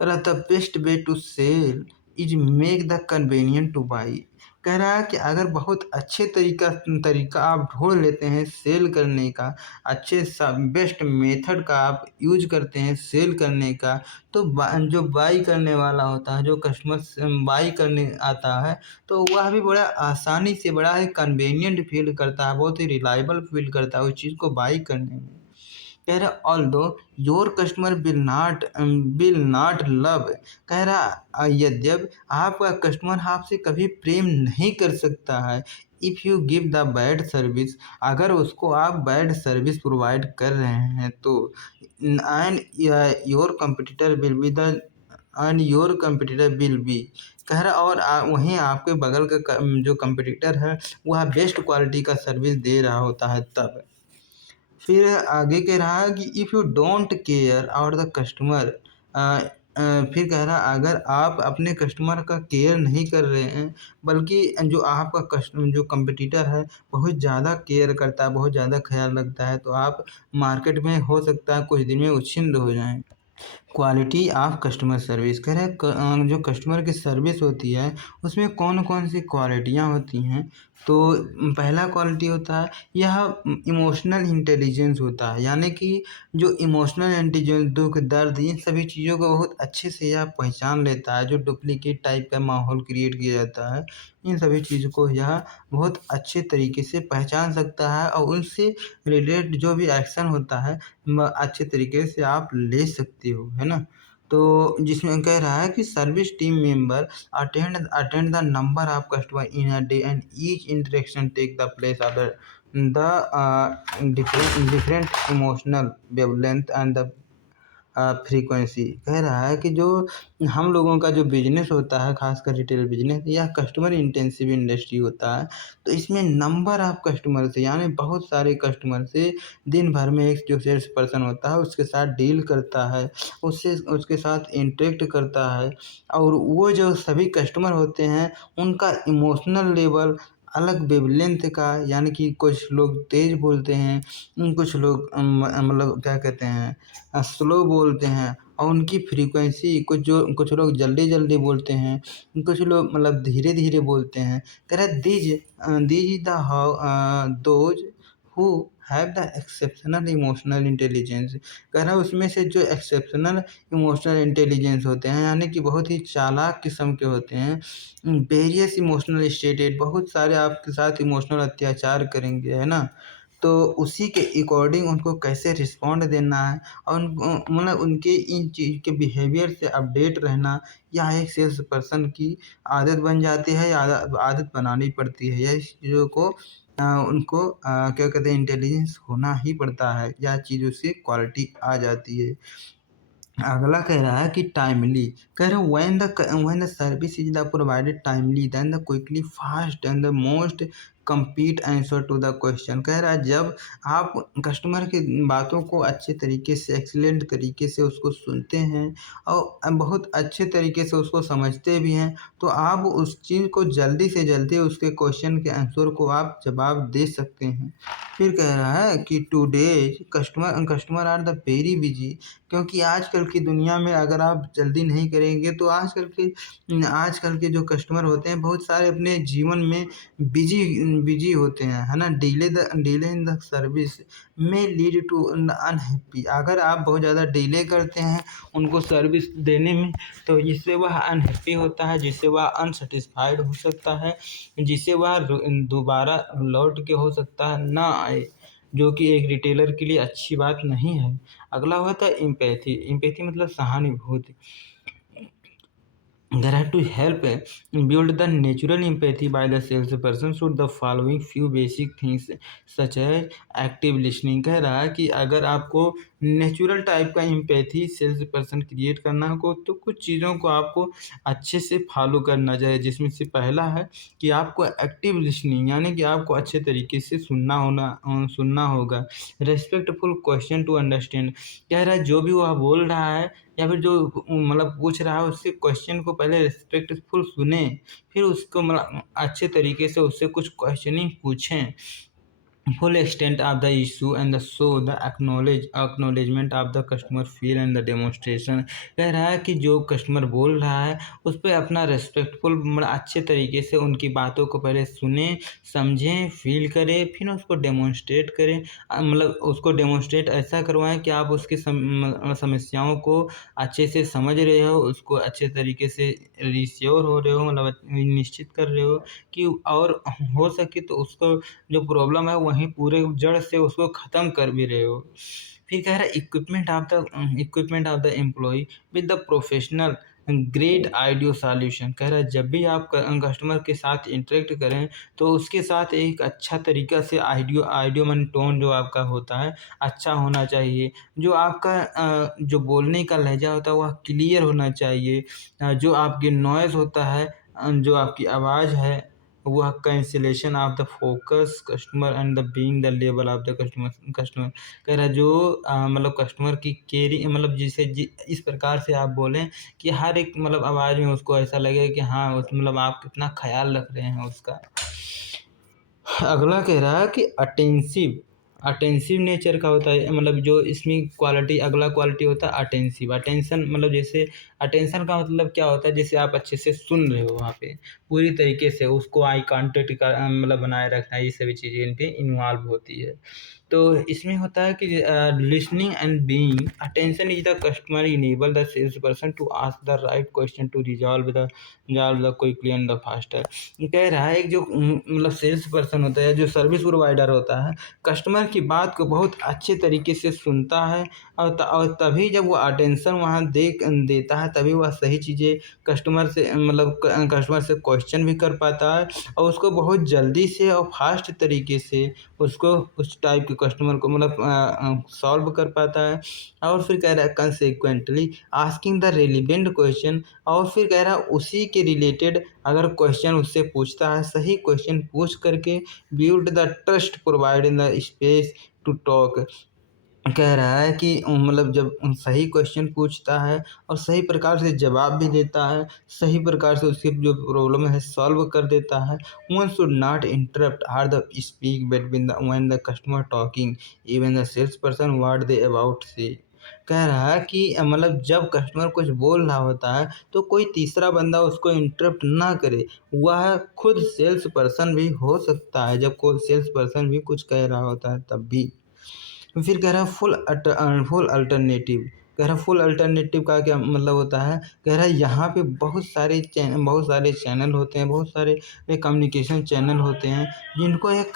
The best way to sell is make the convenient to buy. कह रहा है कि अगर बहुत अच्छे तरीका आप ढूंढ लेते हैं सेल करने का, अच्छे सा बेस्ट मेथड का आप यूज करते हैं सेल करने का, तो जो बाई करने वाला होता है, जो कस्टमर बाई करने आता है, तो वह भी बड़ा आसानी से बड़ा ही कन्वीनियंट फील करता है, बहुत ही रिलायबल फील करता है उस चीज़ को बाई करने में। कह रहा although your customer will not love. कह रहा यद्यप आपका कस्टमर आपसे कभी प्रेम नहीं कर सकता है if you give the bad service. अगर उसको आप बैड सर्विस प्रोवाइड कर रहे हैं तो and your competitor will be the end your competitor will be. कह रहा और वहीं आपके बगल का जो कंपटीटर है वह बेस्ट क्वालिटी का सर्विस दे रहा होता है तब। फिर आगे कह रहा है कि इफ़ यू डोंट केयर और द कस्टमर, फिर कह रहा अगर आप अपने कस्टमर का केयर नहीं कर रहे हैं बल्कि जो आपका कस्टमर जो कंपटीटर है बहुत ज़्यादा केयर करता है, बहुत ज़्यादा ख्याल रखता है, तो आप मार्केट में हो सकता है कुछ दिन में उच्छिन्न हो जाएं। क्वालिटी ऑफ कस्टमर सर्विस कह रहे हैं जो कस्टमर की सर्विस होती है उसमें कौन कौन सी क्वालिटियाँ होती हैं। तो पहला क्वालिटी होता है यह इमोशनल इंटेलिजेंस होता है, यानी कि जो इमोशनल इंटेलिजेंस दुख दर्द इन सभी चीज़ों को बहुत अच्छे से यह पहचान लेता है। जो डुप्लीकेट टाइप का माहौल क्रिएट किया जाता है इन सभी चीज़ों को यह बहुत अच्छे तरीके से पहचान सकता है और उनसे रिलेटेड जो भी एक्शन होता है अच्छे तरीके से आप ले सकते हो, है ना। तो जिसमें कह रहा है कि service team member attend the number of customer in a day and each interaction take the place of the different emotional wavelength and the frequency. कह रहा है कि जो हम लोगों का जो बिजनेस होता है खासकर रिटेल बिजनेस यह कस्टमर इंटेंसिव इंडस्ट्री होता है। तो इसमें नंबर ऑफ कस्टमर से यानी बहुत सारे कस्टमर से दिन भर में एक जो सेल्स पर्सन होता है उसके साथ डील करता है, उससे उसके साथ इंटरेक्ट करता है और वो जो सभी कस्टमर होते हैं उनका इमोशनल लेवल अलग वेवलेंथ का, यानी कि कुछ लोग तेज़ बोलते हैं, कुछ लोग मतलब क्या कहते हैं स्लो बोलते हैं और उनकी फ्रीक्वेंसी कुछ लोग जल्दी जल्दी बोलते हैं, कुछ लोग मतलब धीरे धीरे बोलते हैं। कह रहा these the those who have the exceptional emotional intelligence. कह रहा है उसमें से जो एक्सेप्शनल इमोशनल इंटेलिजेंस होते हैं यानी कि बहुत ही चालाक किस्म के होते हैं। वेरियस इमोशनल स्टेटेड बहुत सारे आपके साथ इमोशनल अत्याचार करेंगे, है ना। तो उसी के अकॉर्डिंग उनको कैसे रिस्पॉन्ड देना है और मतलब उनके इन चीज़ के बिहेवियर से अपडेट रहना यह एक सेल्स पर्सन की आदत बन जाती है या आदत बनानी पड़ती है। या इस चीज़ों को उनको क्या कहते हैं इंटेलिजेंस होना ही पड़ता है, यह चीज़ों से क्वालिटी आ जाती है। अगला कह रहा है कि टाइमली। कह रहे हैं when the service is the provided timely then the quickly fast and the most complete answer to the question. कह रहा है जब आप कस्टमर की बातों को अच्छे तरीके से एक्सीलेंट तरीके से उसको सुनते हैं और बहुत अच्छे तरीके से उसको समझते भी हैं तो आप उस चीज़ को जल्दी से जल्दी उसके क्वेश्चन के आंसर को आप जवाब दे सकते हैं। फिर कह रहा है कि today's customer are the very busy. क्योंकि आजकल की दुनिया में अगर आप जल्दी नहीं करेंगे तो आजकल के जो कस्टमर होते हैं बहुत सारे अपने जीवन में बिजी बिजी होते हैं, है ना। डिले इन द सर्विस में लीड टू अनहैप्पी। अगर आप बहुत ज़्यादा डिले करते हैं उनको सर्विस देने में तो जिससे वह अनहैप्पी होता है, जिससे वह अनसेटिस्फाइड हो सकता है, जिससे वह दोबारा लौट के हो सकता है ना आए, जो कि एक रिटेलर के लिए अच्छी बात नहीं है। अगला होता है एम्पैथी। एम्पैथी मतलब सहानुभूति। There have to help build the natural empathy by the salesperson should the following few basic things such as active listening। कह रहा है कि अगर आपको नेचुरल टाइप का एम्पैथी सेल्स पर्सन क्रिएट करना हो तो कुछ चीज़ों को आपको अच्छे से फॉलो करना चाहिए, जिसमें से पहला है कि आपको एक्टिव लिसनिंग यानी कि आपको अच्छे तरीके से सुनना होगा। Respectful question to understand. कह रहा है जो भी वह बोल रहा है या फिर जो मतलब पूछ रहा है उससे क्वेश्चन को पहले रिस्पेक्टफुल सुने, फिर उसको मतलब अच्छे तरीके से उससे कुछ क्वेश्चनिंग पूछें। Full extent of the issue and the show the acknowledgement of the customer feel and the demonstration. कह रहा है कि जो कस्टमर बोल रहा है उस पर अपना रेस्पेक्टफुल मतलब अच्छे तरीके से उनकी बातों को पहले सुने, समझें, फील करें, फिर उसको डेमोन्स्ट्रेट करें। मतलब उसको डेमोन्स्ट्रेट ऐसा करवाएं कि आप उसकी समस्याओं को अच्छे से समझ रहे हो, उसको अच्छे तरीके से रिश्योर हो रहे हो, मतलब निश्चित कर रहे हो कि और हो सके तो उसको जो प्रॉब्लम है वहीं पूरे जड़ से उसको ख़त्म कर भी रहे हो। फिर कह रहा है equipment of the employ with the professional great idea solution. कह रहा है जब भी आप कस्टमर के साथ इंटरेक्ट करें तो उसके साथ एक अच्छा तरीका से आइडियो मन टोन जो आपका होता है अच्छा होना चाहिए। जो आपका जो बोलने का लहजा होता है वह क्लियर होना चाहिए। जो आपकी नॉइज़ होता है जो आपकी आवाज़ है वह cancellation of the focus customer and the being the level of the customer. कह रहा है जो मतलब कस्टमर की केयरिंग मतलब इस प्रकार से आप बोलें कि हर एक मतलब आवाज़ में उसको ऐसा लगे कि हाँ उस मतलब आप कितना ख़्याल रख रहे हैं उसका। अगला कह रहा है कि अटेंसिव। अटेंसिव नेचर का होता है मतलब जो इसमें क्वालिटी अगला क्वालिटी होता है अटेंसिव। अटेंशन मतलब जैसे अटेंशन का मतलब क्या होता है जैसे आप अच्छे से सुन रहे हो वहाँ पे पूरी तरीके से उसको आई कांटेक्ट का मतलब बनाए रखना ये सभी चीज़ें इनके इन्वॉल्व होती है। तो इसमें होता है कि listening and being attention is the customer enable the sales person to ask the right question to resolve the quickly and the faster. कह रहा है एक जो मतलब सेल्स पर्सन होता है जो सर्विस प्रोवाइडर होता है कस्टमर की बात को बहुत अच्छे तरीके से सुनता है और तभी जब वो अटेंशन वहाँ देता है तभी वह सही चीज़ें कस्टमर से मतलब कस्टमर से क्वेश्चन भी कर पाता है और उसको बहुत जल्दी से और फास्ट तरीके से उसको उस टाइप के कस्टमर को मतलब सॉल्व कर पाता है। और फिर कह रहा है कंसेक्वेंटली आस्किंग द रिलेवेंट क्वेश्चन। और फिर कह रहा है उसी के रिलेटेड अगर क्वेश्चन उससे पूछता है सही क्वेश्चन पूछ करके build the trust provide in the space to talk. कह रहा है कि मतलब जब सही क्वेश्चन पूछता है और सही प्रकार से जवाब भी देता है सही प्रकार से उसकी जो प्रॉब्लम है सॉल्व कर देता है। One should not interrupt are the speak between the when the customer talking even the sales person what they about say. कह रहा है कि मतलब जब कस्टमर कुछ बोल रहा होता है तो कोई तीसरा बंदा उसको इंटरप्ट ना करे। वह खुद सेल्स पर्सन भी हो सकता है जब कोई सेल्स पर्सन भी कुछ कह रहा होता है तब भी। फिर कह रहा है फुल अल्टरनेटिव। कह रहा है फुल अल्टरनेटिव का क्या मतलब होता है कह रहा है यहाँ पे बहुत सारे चैनल होते हैं बहुत सारे कम्युनिकेशन चैनल होते हैं जिसको एक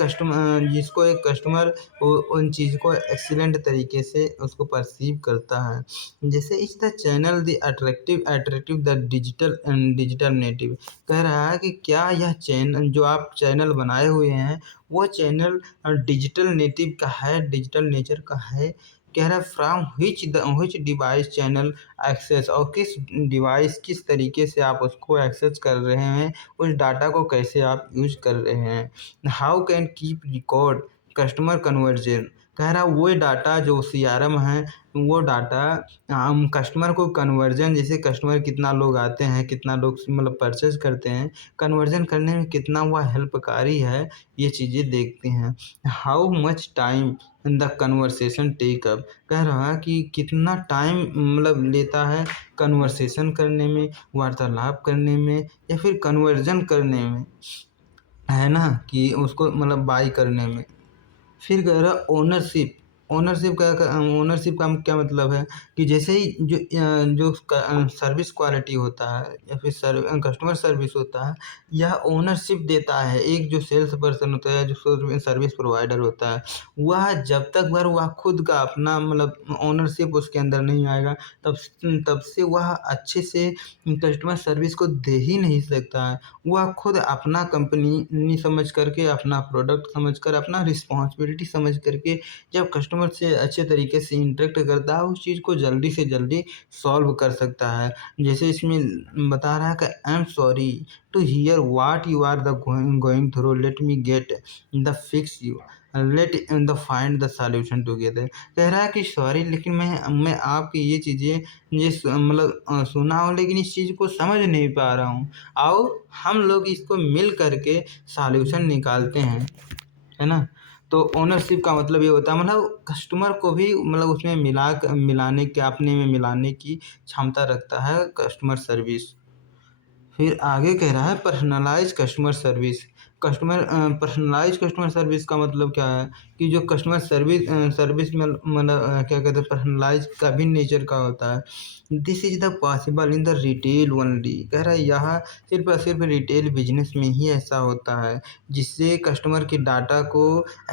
कस्टमर उन चीज़ को एक्सीलेंट तरीके से उसको परसीव करता है। जैसे इस the channel the attractive the digital native. कह रहा है कि क्या यह चैनल जो आप चैनल बनाए हुए हैं वो चैनल डिजिटल नेटिव का है डिजिटल नेचर का है। कह रहा है from which device channel access और किस डिवाइस किस तरीके से आप उसको एक्सेस कर रहे हैं उस डाटा को कैसे आप यूज कर रहे हैं। How can keep record customer conversion. कह रहा है वो डाटा जो CRM है वो डाटा हम कस्टमर को कन्वर्जन जैसे कस्टमर कितना लोग आते हैं कितना लोग मतलब परचेज करते हैं कन्वर्जन करने में कितना वह हेल्पकारी है ये चीज़ें देखते हैं। How much time the conversation take up. कह रहा है कि कितना टाइम मतलब लेता है कन्वर्सेशन करने में वार्तालाप करने में या फिर कन्वर्जन करने में है ना कि उसको मतलब बाई करने में। फिर कह रहा ओनरशिप। ओनरशिप का क्या मतलब है कि जैसे ही जो सर्विस क्वालिटी होता है या फिर कस्टमर सर्विस होता है यह ओनरशिप देता है एक जो सेल्स पर्सन होता है जो सर्विस प्रोवाइडर होता है वह जब तक वह खुद का अपना मतलब ओनरशिप उसके अंदर नहीं आएगा तब तब से वह अच्छे से कस्टमर सर्विस को दे ही नहीं सकता है। वह खुद अपना कंपनी समझ करके अपना प्रोडक्ट समझ कर अपना रिस्पॉन्सिबिलिटी समझ करके जब कस्टमर से अच्छे तरीके से इंटरेक्ट करता है उस चीज़ को जल्दी से जल्दी सॉल्व कर सकता है। जैसे इसमें बता रहा है कि I am sorry to hear what you are the going through let me get the fix you let in the find the solution together. कह रहा है कि सॉरी लेकिन मैं आपकी ये चीज़ें मतलब सुना हूँ लेकिन इस चीज़ को समझ नहीं पा रहा हूँ। आओ हम लोग इसको मिल करके सॉल्यूशन निकालते हैं है ना। तो ओनरशिप का मतलब ये होता है मतलब कस्टमर को भी मतलब उसमें मिलाने के अपने में मिलाने की क्षमता रखता है कस्टमर सर्विस। फिर आगे कह रहा है personalize customer service. Personalize customer service का मतलब क्या है कि जो कस्टमर सर्विस में मतलब क्या कहते हैं पर्सनलाइज का भी नेचर का होता है। This is the possible in the retail only. कह रहा है यहाँ सिर्फ और सिर्फ रिटेल बिजनेस में ही ऐसा होता है जिससे कस्टमर के डाटा को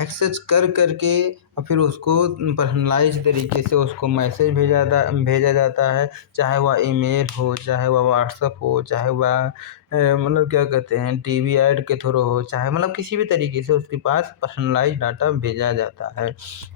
एक्सेस कर करके और फिर उसको पर्सनलाइज़ तरीके से उसको मैसेज भेजा जाता है, चाहे वह ईमेल हो, चाहे वह व्हाट्सएप हो, चाहे वह मतलब क्या कहते हैं टीवी ऐड के थ्रू हो, चाहे मतलब किसी भी तरीके से उसके पास पर्सनलाइज़ डाटा भेजा जाता है।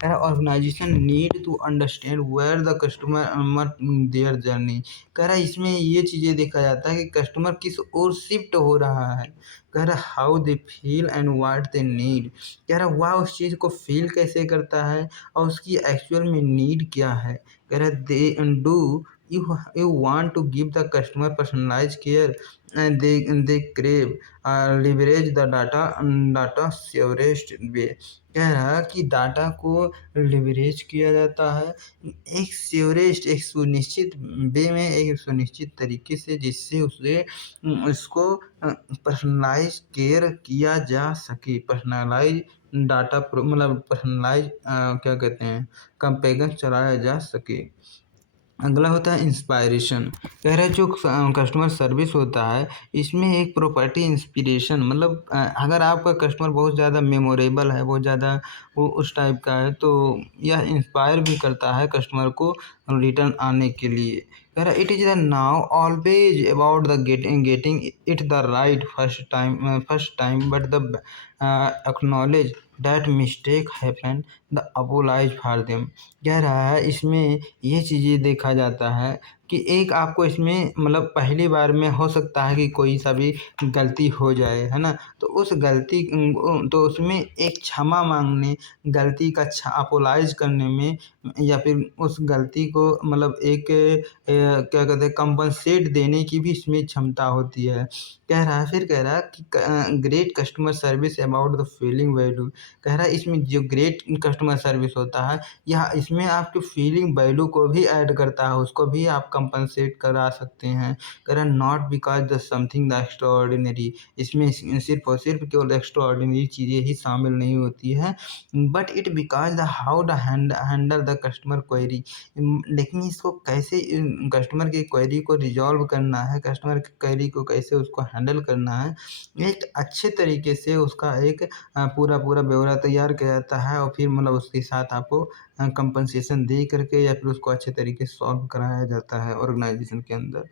Organisation need to understand where the customer their journey. कह रहा है इसमें ये चीज़ें देखा जाता है कि कस्टमर किस ओर शिफ्ट हो रहा है। कह रहा how they feel and what they need. कह रहा वह उस चीज़ को फील कैसे करता है और उसकी एक्चुअल में नीड क्या है। कह रहा they do you want to give the customer personalized care and they crave leverage the data surest way। कह रहा कि डाटा को लिवरेज किया जाता है एक स्योरेस्ट एक सुनिश्चित वे में एक सुनिश्चित तरीके से जिससे उसे उसको पर्सनलाइज केयर किया जा सके। पर्सनलाइज डाटा मतलब पर्सनलाइज क्या कहते हैं कैंपेन चलाया जा सके। अगला होता है इंस्पायरेशन। कह रहा है जो कस्टमर सर्विस होता है इसमें एक प्रॉपर्टी इंस्पिरेशन मतलब अगर आपका कस्टमर बहुत ज़्यादा मेमोरेबल है, बहुत ज़्यादा वो उस टाइप का है तो यह इंस्पायर भी करता है कस्टमर को रिटर्न आने के लिए। कह रहा it is the now always about the getting it the right first time but the acknowledge that mistake happen the apologise for them. कह रहा है इसमें ये चीज़ें देखा जाता है कि एक आपको इसमें मतलब पहली बार में हो सकता है कि कोई सा भी गलती हो जाए, है ना? तो उस गलती तो उसमें एक क्षमा मांगने, गलती का अपोलाइज करने में या फिर उस गलती को मतलब एक क्या कहते हैं कंपनसेट देने की भी इसमें क्षमता होती है। कह रहा है फिर कह रहा है कि great customer service about the feeling value. कह रहा है इसमें जो ग्रेट कस्टमर सर्विस होता है यह इसमें आपकी फीलिंग वैल्यू को भी ऐड करता है, उसको भी आप कंपनसेट करा सकते हैं। कह रहा है not because the something the extra ordinary. इसमें सिर्फ और सिर्फ केवल एक्स्ट्रा ऑर्डिनरी चीज़ें ही शामिल नहीं होती है but it because the how the handle the customer query. लेकिन इसको कैसे कस्टमर की क्वेरी को रिजॉल्व करना है, कस्टमर की क्वेरी को कैसे उसको हैंडल करना है, एक अच्छे तरीके से उसका एक पूरा ब्यौरा तैयार किया जाता है और फिर मतलब उसके साथ आपको कंपनसेशन दे करके या फिर उसको अच्छे तरीके से सॉल्व कराया जाता है ऑर्गेनाइजेशन के अंदर।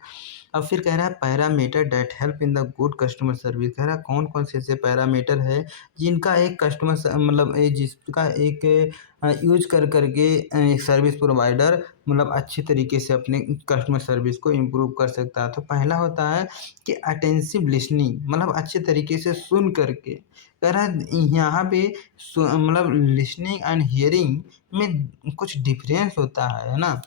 अब फिर कह रहा है parameter that help in the good customer service. कह रहा है कौन-कौन से ऐसे पैरामीटर है जिनका एक कस्टमर मतलब जिसका एक यूज़ कर के एक सर्विस प्रोवाइडर मतलब अच्छे तरीके से अपने कस्टमर सर्विस को इम्प्रूव कर सकता है। तो पहला होता है कि अटेंटिव लिसनिंग मतलब अच्छे तरीके से सुन कर के। कह रहा है यहाँ पे मतलब लिसनिंग एंड हियरिंग में कुछ डिफरेंस होता है ना?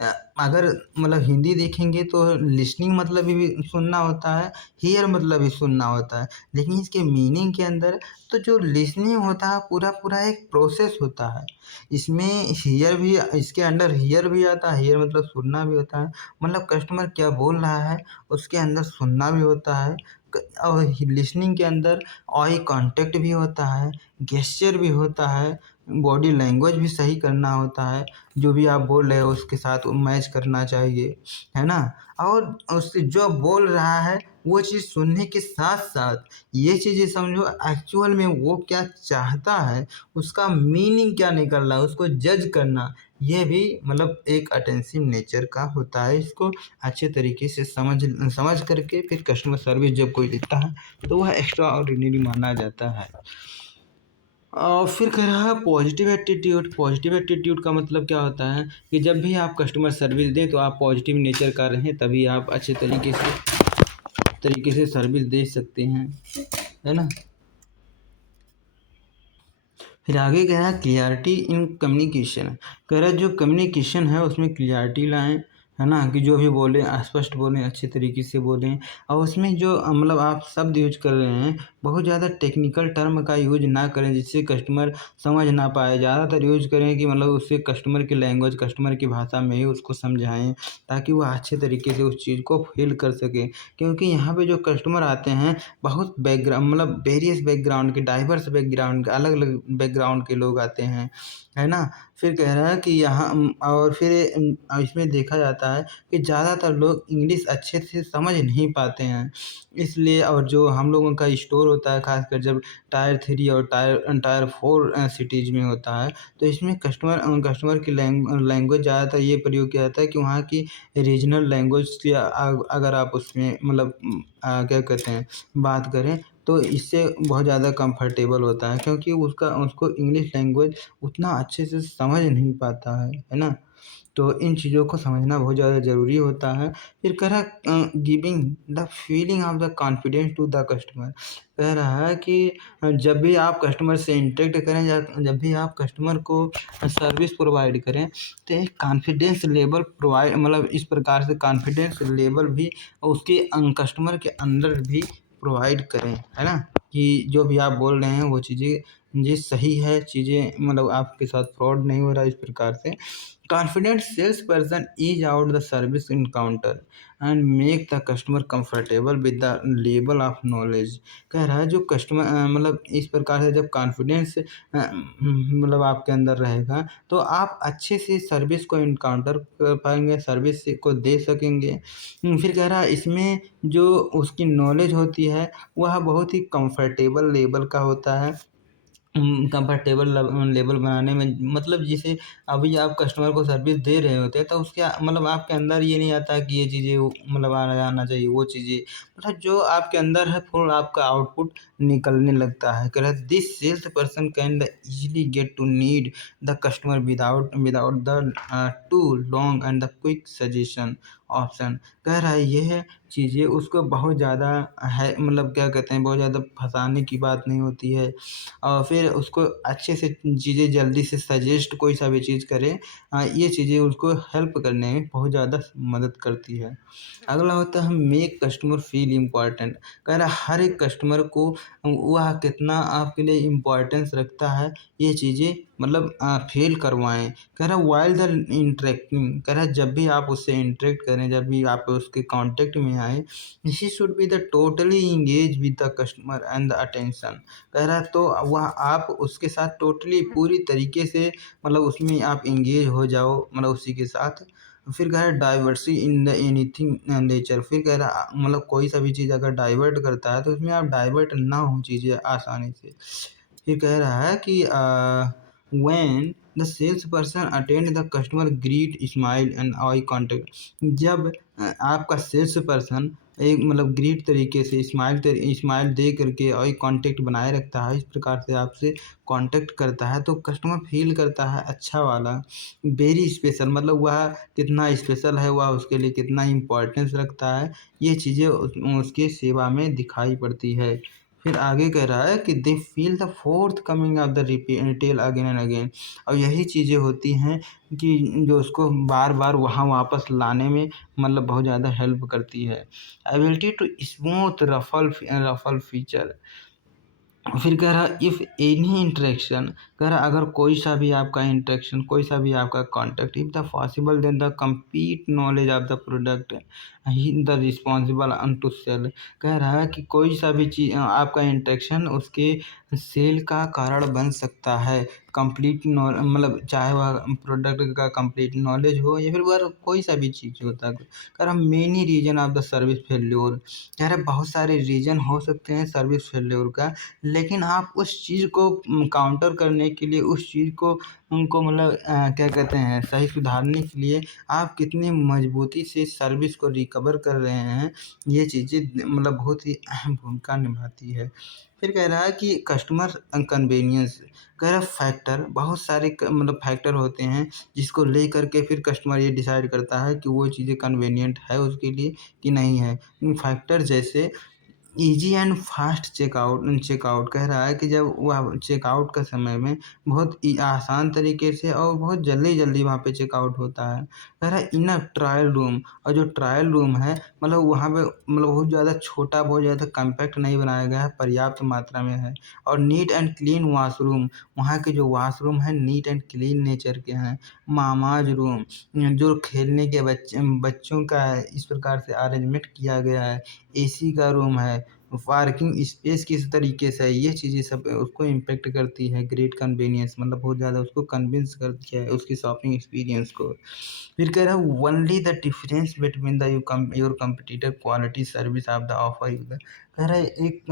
अ, अगर मतलब हिंदी देखेंगे तो लिसनिंग मतलब भी सुनना होता है, हियर मतलब भी सुनना होता है। लेकिन इसके मीनिंग के अंदर तो जो लिसनिंग होता है पूरा एक प्रोसेस होता है। इसमें हियर भी इसके अंडर हियर भी आता है, हियर मतलब सुनना भी होता है। मतलब कस्टमर क्या बोल रहा है उसके अंदर सुनना भी होता है। और लिसनिंग के अंदर आई कांटेक्ट भी होता है, गेस्चर भी होता है, बॉडी लैंग्वेज भी सही करना होता है। जो भी आप बोल रहे हो उसके साथ मैच करना चाहिए, है ना? और उससे जो बोल रहा है वो चीज़ सुनने के साथ-साथ ये चीज़ें समझो एक्चुअल में वो क्या चाहता है, उसका मीनिंग क्या निकल रहा है, उसको जज करना, ये भी मतलब एक अटेंटिव नेचर का होता है। इसको अच्छे तरीके से समझ करके फिर कस्टमर सर्विस जब कोई देता है तो वह एक्स्ट्रा ऑर्डिनरी माना जाता है। फिर कह रहा है पॉजिटिव एटीट्यूड। पॉजिटिव एटीट्यूड का मतलब क्या होता है कि जब भी आप कस्टमर सर्विस दें तो आप पॉजिटिव नेचर का रहें तभी आप अच्छे तरीके से सर्विस दे सकते हैं, है ना? फिर आगे कह रहा है क्लियरिटी इन कम्युनिकेशन। कह रहा है जो कम्युनिकेशन है उसमें क्लियरिटी लाएं, है ना? कि जो भी बोलें स्पष्ट बोलें, अच्छे तरीके से बोलें और उसमें जो मतलब आप शब्द यूज कर रहे हैं बहुत ज़्यादा टेक्निकल टर्म का यूज ना करें जिससे कस्टमर समझ ना पाए। ज़्यादातर यूज करें कि मतलब उससे कस्टमर की लैंग्वेज कस्टमर की भाषा में ही उसको समझाएं ताकि वह अच्छे तरीके से उस चीज़ को फील कर सके। क्योंकि यहाँ पे जो कस्टमर आते हैं बहुत बैकग्राउंड मतलब वेरियस बैकग्राउंड के डाइवर्स बैकग्राउंड के अलग-अलग बैकग्राउंड के लोग आते हैं, है ना? फिर कह रहा है कि यहाँ और फिर इसमें देखा जाता होता है कि ज़्यादातर लोग इंग्लिश अच्छे से समझ नहीं पाते हैं। इसलिए और जो हम लोगों का स्टोर होता है ख़ासकर जब टायर 3 और टायर 4 सिटीज़ में होता है, तो इसमें कस्टमर की लैंग्वेज ज़्यादातर ये प्रयोग किया जाता है कि वहाँ की रीजनल लैंग्वेज या अगर आप उसमें मतलब क्या कहते हैं बात करें, तो इससे बहुत ज़्यादा कंफर्टेबल होता है क्योंकि उसको इंग्लिश लैंग्वेज उतना अच्छे से समझ नहीं पाता है ना? तो इन चीज़ों को समझना बहुत ज़्यादा ज़रूरी होता है। फिर कह रहा है giving the feeling of the confidence to the customer. कह रहा है कि जब भी आप कस्टमर से इंटरेक्ट करें या जब भी आप कस्टमर को सर्विस प्रोवाइड करें, तो एक कॉन्फिडेंस लेवल प्रोवाइड मतलब इस प्रकार से कॉन्फिडेंस लेवल भी उसके कस्टमर के अंदर भी प्रोवाइड करें, है ना? कि जो भी आप बोल रहे हैं वो चीज़ें ये सही है, चीज़ें मतलब आपके साथ फ्रॉड नहीं हो रहा है इस प्रकार से। Confident salesperson ease out the service encounter and make the customer comfortable with the level of knowledge। कह रहा है जो कस्टमर मतलब इस प्रकार से जब कॉन्फिडेंस मतलब आपके अंदर रहेगा तो आप अच्छे से सर्विस को इनकाउंटर कर पाएंगे, सर्विस को दे सकेंगे। फिर कह रहा है इसमें जो उसकी नॉलेज होती है वह बहुत ही कंफर्टेबल लेवल का होता है। कंफर्टेबल लेवल बनाने में मतलब जैसे अभी आप कस्टमर को सर्विस दे रहे होते हैं तो उसके मतलब आपके अंदर ये नहीं आता कि ये चीज़ें मतलब आना चाहिए वो चीज़ें मतलब जो आपके अंदर है फुल आपका आउटपुट निकलने लगता है। कह रहा है this sales person can the easily get to need the customer without the too long and the quick suggestion option. कह रहा है यह चीज़ें उसको बहुत ज़्यादा है मतलब क्या कहते हैं बहुत ज़्यादा फंसाने की बात नहीं होती है और फिर उसको अच्छे से चीज़ें जल्दी से सजेस्ट कोई सा भी चीज़ करे। ये चीज़ें उसको हेल्प करने में बहुत ज़्यादा मदद करती है। अगला होता है मेक कस्टमर फील इम्पोर्टेंट। कह रहा है हर एक कस्टमर को वह कितना आपके लिए इम्पोर्टेंस रखता है ये चीज़ें मतलब फ़ील करवाएँ। कह रहा है व्हाइल द इंटरेक्टिंग। कह रहा है जब भी आप उससे इंटरेक्ट करें, जब भी आप उसके कॉन्टेक्ट में आएँ, he should be the totally engage with the customer and the attention. कह रहा है तो वह आप उसके साथ टोटली पूरी तरीके से मतलब उसमें आप एंगेज हो जाओ मतलब उसी के साथ। फिर कह रहा है diversity in the anything nature. फिर कह रहा मतलब कोई सा भी चीज़ अगर डाइवर्ट करता है तो उसमें आप डाइवर्ट ना हो चीज़ें आसानी से। फिर कह रहा है कि when the sales person attend the customer greet smile and eye contact. जब आपका सेल्स पर्सन एक मतलब ग्रीट तरीके से स्माइल दे करके आई कांटेक्ट बनाए रखता है, इस प्रकार से आपसे कांटेक्ट करता है तो कस्टमर फील करता है अच्छा वाला वेरी स्पेशल मतलब वह कितना स्पेशल है, वह उसके लिए कितना इम्पोर्टेंस रखता है, ये चीज़ें उसके सेवा में दिखाई पड़ती है। फिर आगे कह रहा है कि they feel the fourth coming of the retail again and again. और यही चीज़ें होती हैं कि जो उसको बार बार वहाँ वापस लाने में मतलब बहुत ज़्यादा हेल्प करती है। Ability to smooth ruffle feature. फिर कह रहा इफ़ एनी इंटरेक्शन। कह रहा अगर कोई सा भी आपका इंटरेक्शन कोई सा भी आपका contact if the possible then the complete knowledge of the product he the responsible an to sell. कह रहा है कि कोई सा भी चीज़ आपका इंटरेक्शन उसके सेल का कारण बन सकता है। कंप्लीट मतलब चाहे वह प्रोडक्ट का कंप्लीट नॉलेज हो या फिर वह कोई सा भी चीज़ होता है। कह रहा many reason of the service failure. कह रहा बहुत सारे रीजन हो सकते हैं सर्विस फेल्योर का, लेकिन आप उस चीज़ को काउंटर करने के लिए उस चीज़ को उनको मतलब क्या कहते हैं सही सुधारने के लिए आप कितनी मजबूती से सर्विस को रिकवर कर रहे हैं, ये चीज़ें मतलब बहुत ही अहम भूमिका निभाती है। फिर कह रहा है कि कस्टमर कन्वीनियंस। कह रहा है फैक्टर बहुत सारे मतलब फैक्टर होते हैं जिसको लेकर के फिर कस्टमर ये डिसाइड करता है कि वो चीज़ें कन्वीनियंट है उसके लिए कि नहीं है। फैक्टर जैसे ईज़ी एंड फास्ट चेकआउट। कह रहा है कि जब वह चेकआउट का समय में बहुत आसान तरीके से और बहुत जल्दी-जल्दी वहाँ पे चेकआउट होता है। कह रहा है इनर ट्रायल रूम। और जो ट्रायल रूम है मतलब वहाँ पे मतलब बहुत ज़्यादा छोटा, बहुत ज़्यादा कॉम्पैक्ट नहीं बनाया गया है, पर्याप्त मात्रा में है। और नीट एंड क्लीन वॉशरूम। वहाँ के जो वॉशरूम है नीट एंड क्लीन नेचर के हैं। मसाज रूम जो खेलने के बच्चों का इस प्रकार से अरेंजमेंट किया गया है। एसी का रूम है। पार्किंग स्पेस किस तरीके से है, ये चीज़ें सब उसको इम्पैक्ट करती है। ग्रेट कन्वीनियंस मतलब बहुत ज़्यादा उसको कन्विंस करती है उसकी शॉपिंग एक्सपीरियंस को। फिर कह रहा है only the difference between the your competitor quality service of the offer you कह रहा है एक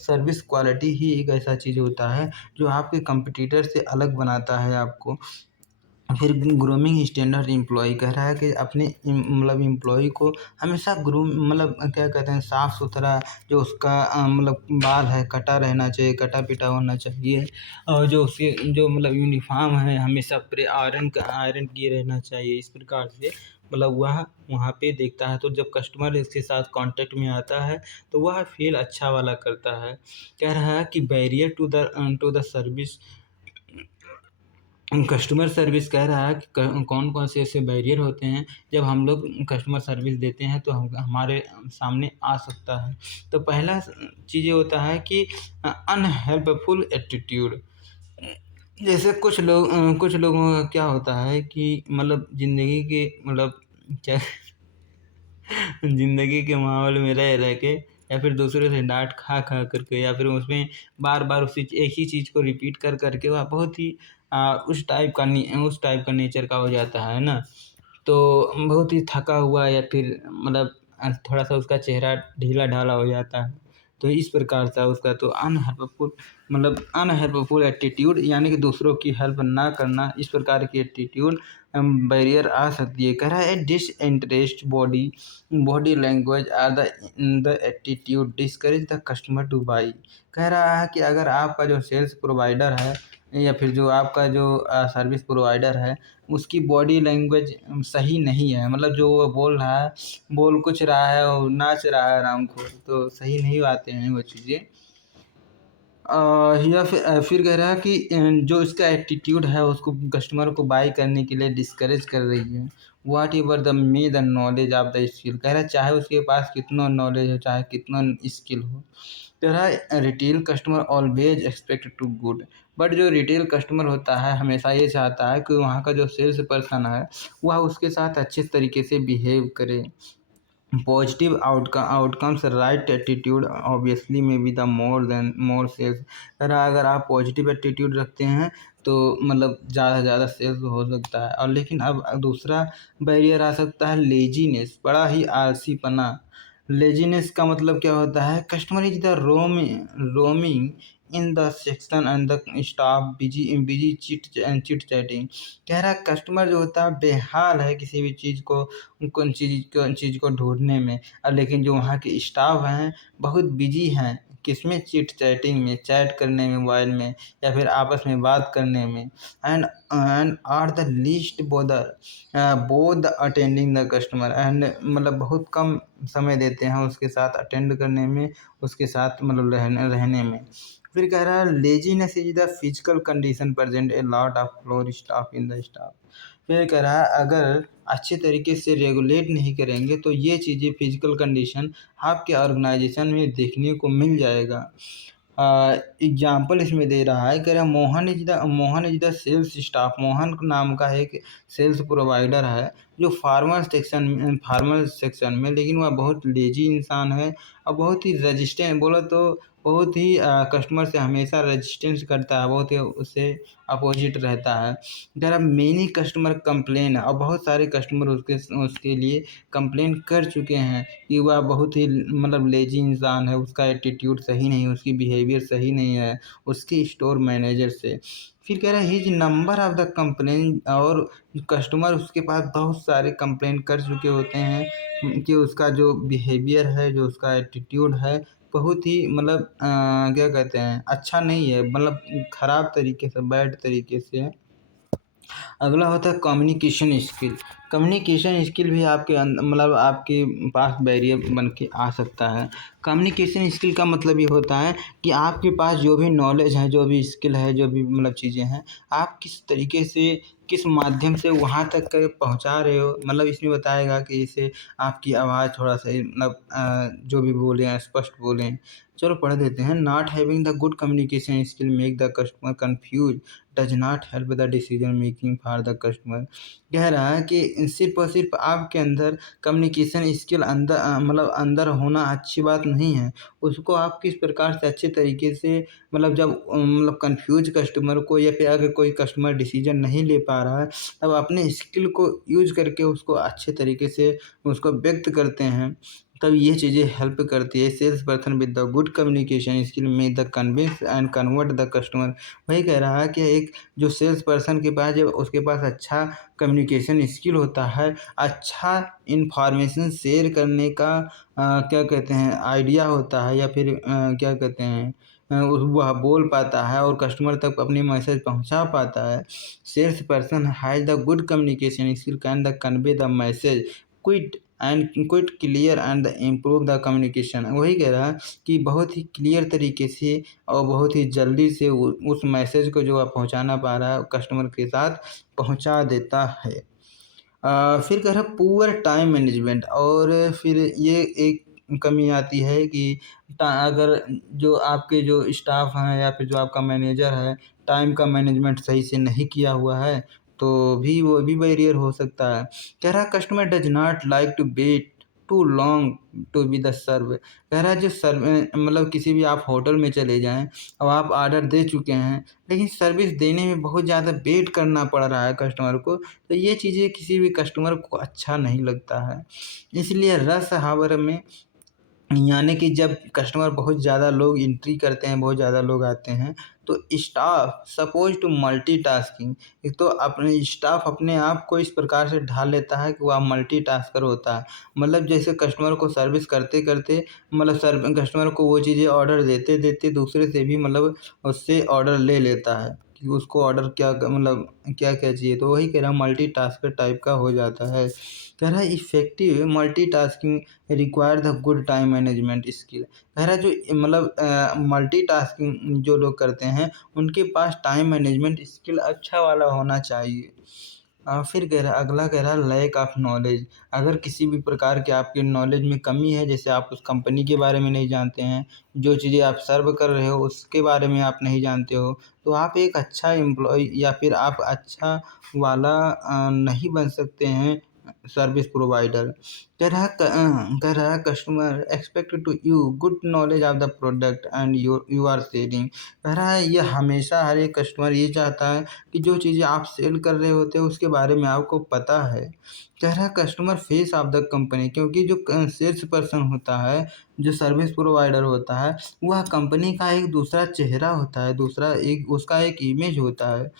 सर्विस क्वालिटी ही एक ऐसा चीज़ होता है जो आपके कंपटीटर से अलग बनाता है आपको। फिर ग्रूमिंग स्टैंडर्ड एम्प्लॉय कह रहा है कि अपने मतलब एम्प्लॉय को हमेशा ग्रूम मतलब क्या कहते हैं साफ़ सुथरा जो उसका मतलब बाल है कटा रहना चाहिए, कटा पिटा होना चाहिए। और जो उसके जो मतलब यूनिफॉर्म है हमेशा पूरे आयरन किए रहना चाहिए। इस प्रकार से मतलब वह वहाँ पे देखता है, तो जब कस्टमर इसके साथ कांटेक्ट में आता है तो वह फील अच्छा वाला करता है। कह रहा है कि barrier to the service customer service कह रहा है कि कौन कौन से ऐसे बैरियर होते हैं जब हम लोग कस्टमर सर्विस देते हैं तो हम हमारे सामने आ सकता है। तो पहला चीज़ ये होता है कि अनहेल्पफुल एटीट्यूड। जैसे कुछ लोगों का क्या होता है कि मतलब ज़िंदगी के मतलब क्या ज़िंदगी के माहौल में रह रह के या फिर दूसरों से डाँट खा खा करके या फिर उसमें बार-बार उसी एक ही चीज़ को रिपीट कर कर के वह बहुत ही उस टाइप का नेचर का हो जाता है ना? तो बहुत ही थका हुआ या फिर मतलब थोड़ा-सा उसका चेहरा ढीला-ढाला हो जाता है। तो इस प्रकार से उसका तो अनहेल्पफुल एटीट्यूड यानी कि दूसरों की हेल्प ना करना, इस प्रकार की एटीट्यूड बैरियर आ सकती है। कह रहा है disinterest body language are the attitude discourage the customer to buy. कह रहा है कि अगर आपका जो सेल्स प्रोवाइडर है या फिर जो आपका जो सर्विस प्रोवाइडर है उसकी बॉडी लैंग्वेज सही नहीं है, मतलब जो वो बोल रहा है, बोल कुछ रहा है और नाच रहा है आरामखोर, तो सही नहीं आते हैं वो चीज़ें। या फिर कह रहा है कि जो इसका एटीट्यूड है उसको कस्टमर को बाय करने के लिए डिस्करेज कर रही है। What ever the knowledge of the skill. कह रहा है चाहे उसके पास कितना नॉलेज हो, चाहे कितना स्किल हो। कह रहा है retail customer always expect to good. But जो रिटेल कस्टमर होता है हमेशा ये चाहता है कि वहाँ का जो सेल्स पर्सन है वह उसके साथ अच्छे तरीके से बिहेव करे। Positive outcomes right attitude obviously में बी द मोर सेल्स। अगर आप पॉजिटिव एटीट्यूड रखते हैं तो मतलब ज़्यादा से ज़्यादा सेल्स हो सकता है। और लेकिन अब दूसरा बैरियर आ सकता है लेजीनेस, बड़ा ही आलसीपना। लेजीनेस का मतलब क्या होता है, customer is the roaming in the section and the staff busy chit chatting. कह रहा है कस्टमर जो होता है बेहाल है किसी भी चीज़ को कौन चीज़ को ढूँढने में। लेकिन जो वहाँ के स्टाफ हैं बहुत बिजी हैं किसमें, चिट चैटिंग में, चैट करने में मोबाइल में या फिर आपस में बात करने में। And are the least both attending the customer and मतलब बहुत कम समय देते हैं उसके साथ अटेंड करने में, उसके साथ मतलब रहने में। फिर कह रहा है laziness is the physical condition present A lot of floor staff in the staff. फिर कह रहा है अगर अच्छे तरीके से रेगुलेट नहीं करेंगे तो ये चीज़ें फिजिकल कंडीशन आपके ऑर्गेनाइजेशन में देखने को मिल जाएगा। एग्जाम्पल इसमें दे रहा है, कह रहा है Mohan is the sales staff. Mohan नाम का एक सेल्स प्रोवाइडर है जो फार्मल सेक्शन में, लेकिन वह बहुत लेजी इंसान है और बहुत ही रजिस्टेंट बोला तो बहुत ही कस्टमर से हमेशा रजिस्टेंस करता है, बहुत ही उससे अपोजिट रहता है। There are many customer complain और बहुत सारे कस्टमर उसके उसके लिए कंप्लेन कर चुके हैं कि वह बहुत ही मतलब लेजी इंसान है, उसका एटीट्यूड सही नहीं है, उसकी बिहेवियर सही नहीं है उसके स्टोर मैनेजर से। फिर कह रहा है his number of the complain, और कस्टमर उसके पास बहुत सारे कंप्लेन कर चुके होते हैं कि उसका जो बिहेवियर है, जो उसका एटीट्यूड है बहुत ही मतलब क्या कहते हैं अच्छा नहीं है, मतलब ख़राब तरीके से, बैड तरीके से है। अगला होता है कम्युनिकेशन स्किल। कम्युनिकेशन स्किल भी आपके मतलब आपके पास बैरियर बन के आ सकता है। कम्युनिकेशन स्किल का मतलब ये होता है कि आपके पास जो भी नॉलेज है, जो भी स्किल है, जो भी मतलब चीज़ें हैं, आप किस तरीके से, किस माध्यम से वहाँ तक पहुँचा रहे हो। मतलब इसमें बताएगा कि जैसे आपकी आवाज़ थोड़ा-सा मतलब जो भी बोलें स्पष्ट बोलें। चलो पढ़ देते हैं। Not having the good communication skill make the customer confuse does not help the decision making for the customer. कह रहा है कि सिर्फ़ और सिर्फ़ आपके अंदर कम्युनिकेशन स्किल मतलब अंदर होना अच्छी बात नहीं है। उसको आप किस प्रकार से अच्छे तरीके से मतलब जब मतलब कन्फ्यूज़ कस्टमर को या फिर अगर कोई कस्टमर डिसीज़न नहीं ले पा रहा है, तब अपने स्किल को यूज़ करके उसको अच्छे तरीके से उसको व्यक्त करते हैं, तब ये चीज़ें हेल्प करती है। Sales person with the good communication skill में the convince and convert the customer. वही कह रहा है कि एक जो सेल्स पर्सन के पास जब उसके पास अच्छा कम्युनिकेशन स्किल होता है, अच्छा इन्फॉर्मेशन शेयर करने का क्या कहते हैं आइडिया होता है या फिर क्या कहते हैं वह बोल पाता है और कस्टमर तक अपनी मैसेज पहुंचा पाता है। Sales person has the good communication skill can the convey the message quick and quick clear and improve the communication. वही कह रहा है कि बहुत ही क्लियर तरीके से और बहुत ही जल्दी से उस मैसेज को जो आप पहुंचाना पा रहा है कस्टमर के साथ पहुंचा देता है। फिर कह रहा पुअर टाइम मैनेजमेंट और फिर ये एक कमी आती है कि अगर जो आपके जो स्टाफ हैं या फिर जो आपका मैनेजर है टाइम का मैनेजमेंट सही से नहीं किया हुआ है तो भी वो भी बैरियर हो सकता है। कह रहा customer does not like to wait too long to be the serve. कह रहा है जो सर्व मतलब किसी भी आप होटल में चले जाएं और आप ऑर्डर दे चुके हैं लेकिन सर्विस देने में बहुत ज़्यादा वेट करना पड़ रहा है कस्टमर को, तो ये चीज़ें किसी भी कस्टमर को अच्छा नहीं लगता है। इसलिए रश हावर में यानी कि जब कस्टमर बहुत ज़्यादा लोग एंट्री करते हैं, बहुत ज़्यादा लोग आते हैं, तो स्टाफ सपोज़ टू मल्टीटास्किंग। एक तो अपने स्टाफ अपने आप को इस प्रकार से ढाल लेता है कि वह मल्टीटास्कर होता है। मतलब जैसे कस्टमर को सर्विस करते-करते मतलब कस्टमर को वो चीज़ें ऑर्डर देते-देते दूसरे से भी मतलब उससे ऑर्डर ले लेता है कि उसको ऑर्डर मतलब क्या-क्या चाहिए। तो वही कह रहा हूँ मल्टीटास्कर टाइप का हो जाता है। कह रहा है effective multitasking require the good time management skill. कह रहा है जो मतलब मल्टीटास्किंग जो लोग करते हैं उनके पास टाइम मैनेजमेंट स्किल अच्छा वाला होना चाहिए। फिर कह रहा अगला कह रहा लैक ऑफ नॉलेज। अगर किसी भी प्रकार के आपके नॉलेज में कमी है जैसे आप उस कंपनी के बारे में नहीं जानते हैं, जो चीज़ें आप सर्व कर रहे हो उसके बारे में आप नहीं जानते हो, तो आप एक अच्छा एम्प्लॉय या फिर आप अच्छा वाला नहीं बन सकते हैं सर्विस प्रोवाइडर। कह रहा है customer expect to you good knowledge of the product and you are selling. कह रहा है ये हमेशा हर एक कस्टमर ये चाहता है कि जो चीज़ें आप सेल कर रहे होते हो उसके बारे में आपको पता है। कह रहा है customer face of the company, क्योंकि जो सेल्स पर्सन होता है, जो सर्विस प्रोवाइडर होता है, वह कंपनी का एक दूसरा चेहरा होता है, दूसरा एक उसका एक इमेज होता है।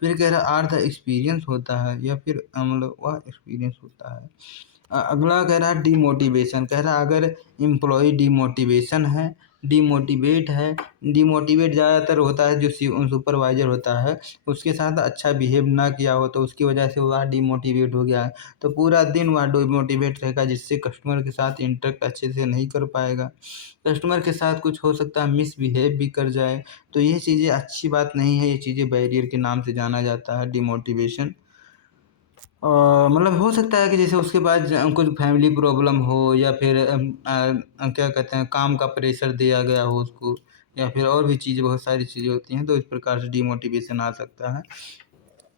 फिर कह रहा आर द एक्सपीरियंस होता है या फिर मतलब वह एक्सपीरियंस होता है। अगला कह रहा डिमोटिवेशन। कह रहा अगर एम्प्लॉय डिमोटिवेट है, डिमोटिवेट ज़्यादातर होता है जो सुपरवाइज़र होता है उसके साथ अच्छा बिहेव ना किया हो तो उसकी वजह से वह डिमोटिवेट हो गया है, तो पूरा दिन वह डिमोटिवेट रहेगा जिससे कस्टमर के साथ इंटरेक्ट अच्छे से नहीं कर पाएगा। कस्टमर के साथ कुछ हो सकता है मिसबिहेव भी कर जाए, तो ये चीज़ें अच्छी बात नहीं है, ये चीज़ें बैरियर के नाम से जाना जाता है डिमोटिवेशन। मतलब हो सकता है कि जैसे उसके पास कुछ फैमिली प्रॉब्लम हो या फिर क्या कहते हैं काम का प्रेशर दिया गया हो उसको या फिर और भी चीज़ें बहुत सारी चीज़ें होती हैं तो इस प्रकार से डिमोटिवेशन आ सकता है।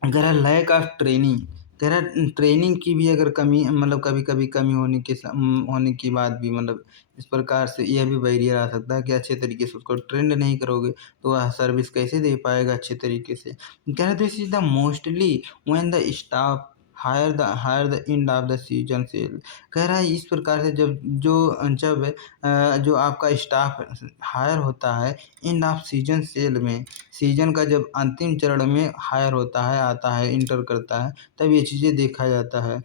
कह रहा लैक ऑफ ट्रेनिंग। कह रहा ट्रेनिंग की भी अगर कमी मतलब कभी-कभी कमी होने की बाद भी मतलब इस प्रकार से यह भी बैरियर आ सकता है कि अच्छे तरीके से उसको ट्रेंड नहीं करोगे तो वह सर्विस कैसे दे पाएगा अच्छे तरीके से। कह रहा this is the mostly when the staff hire the end of the season sale. कह रहा है इस प्रकार से जब जो आपका स्टाफ हायर होता है एंड ऑफ सीजन सेल में, सीजन का जब अंतिम चरण में हायर होता है, आता है, इंटर करता है, तब ये चीज़ें देखा जाता है।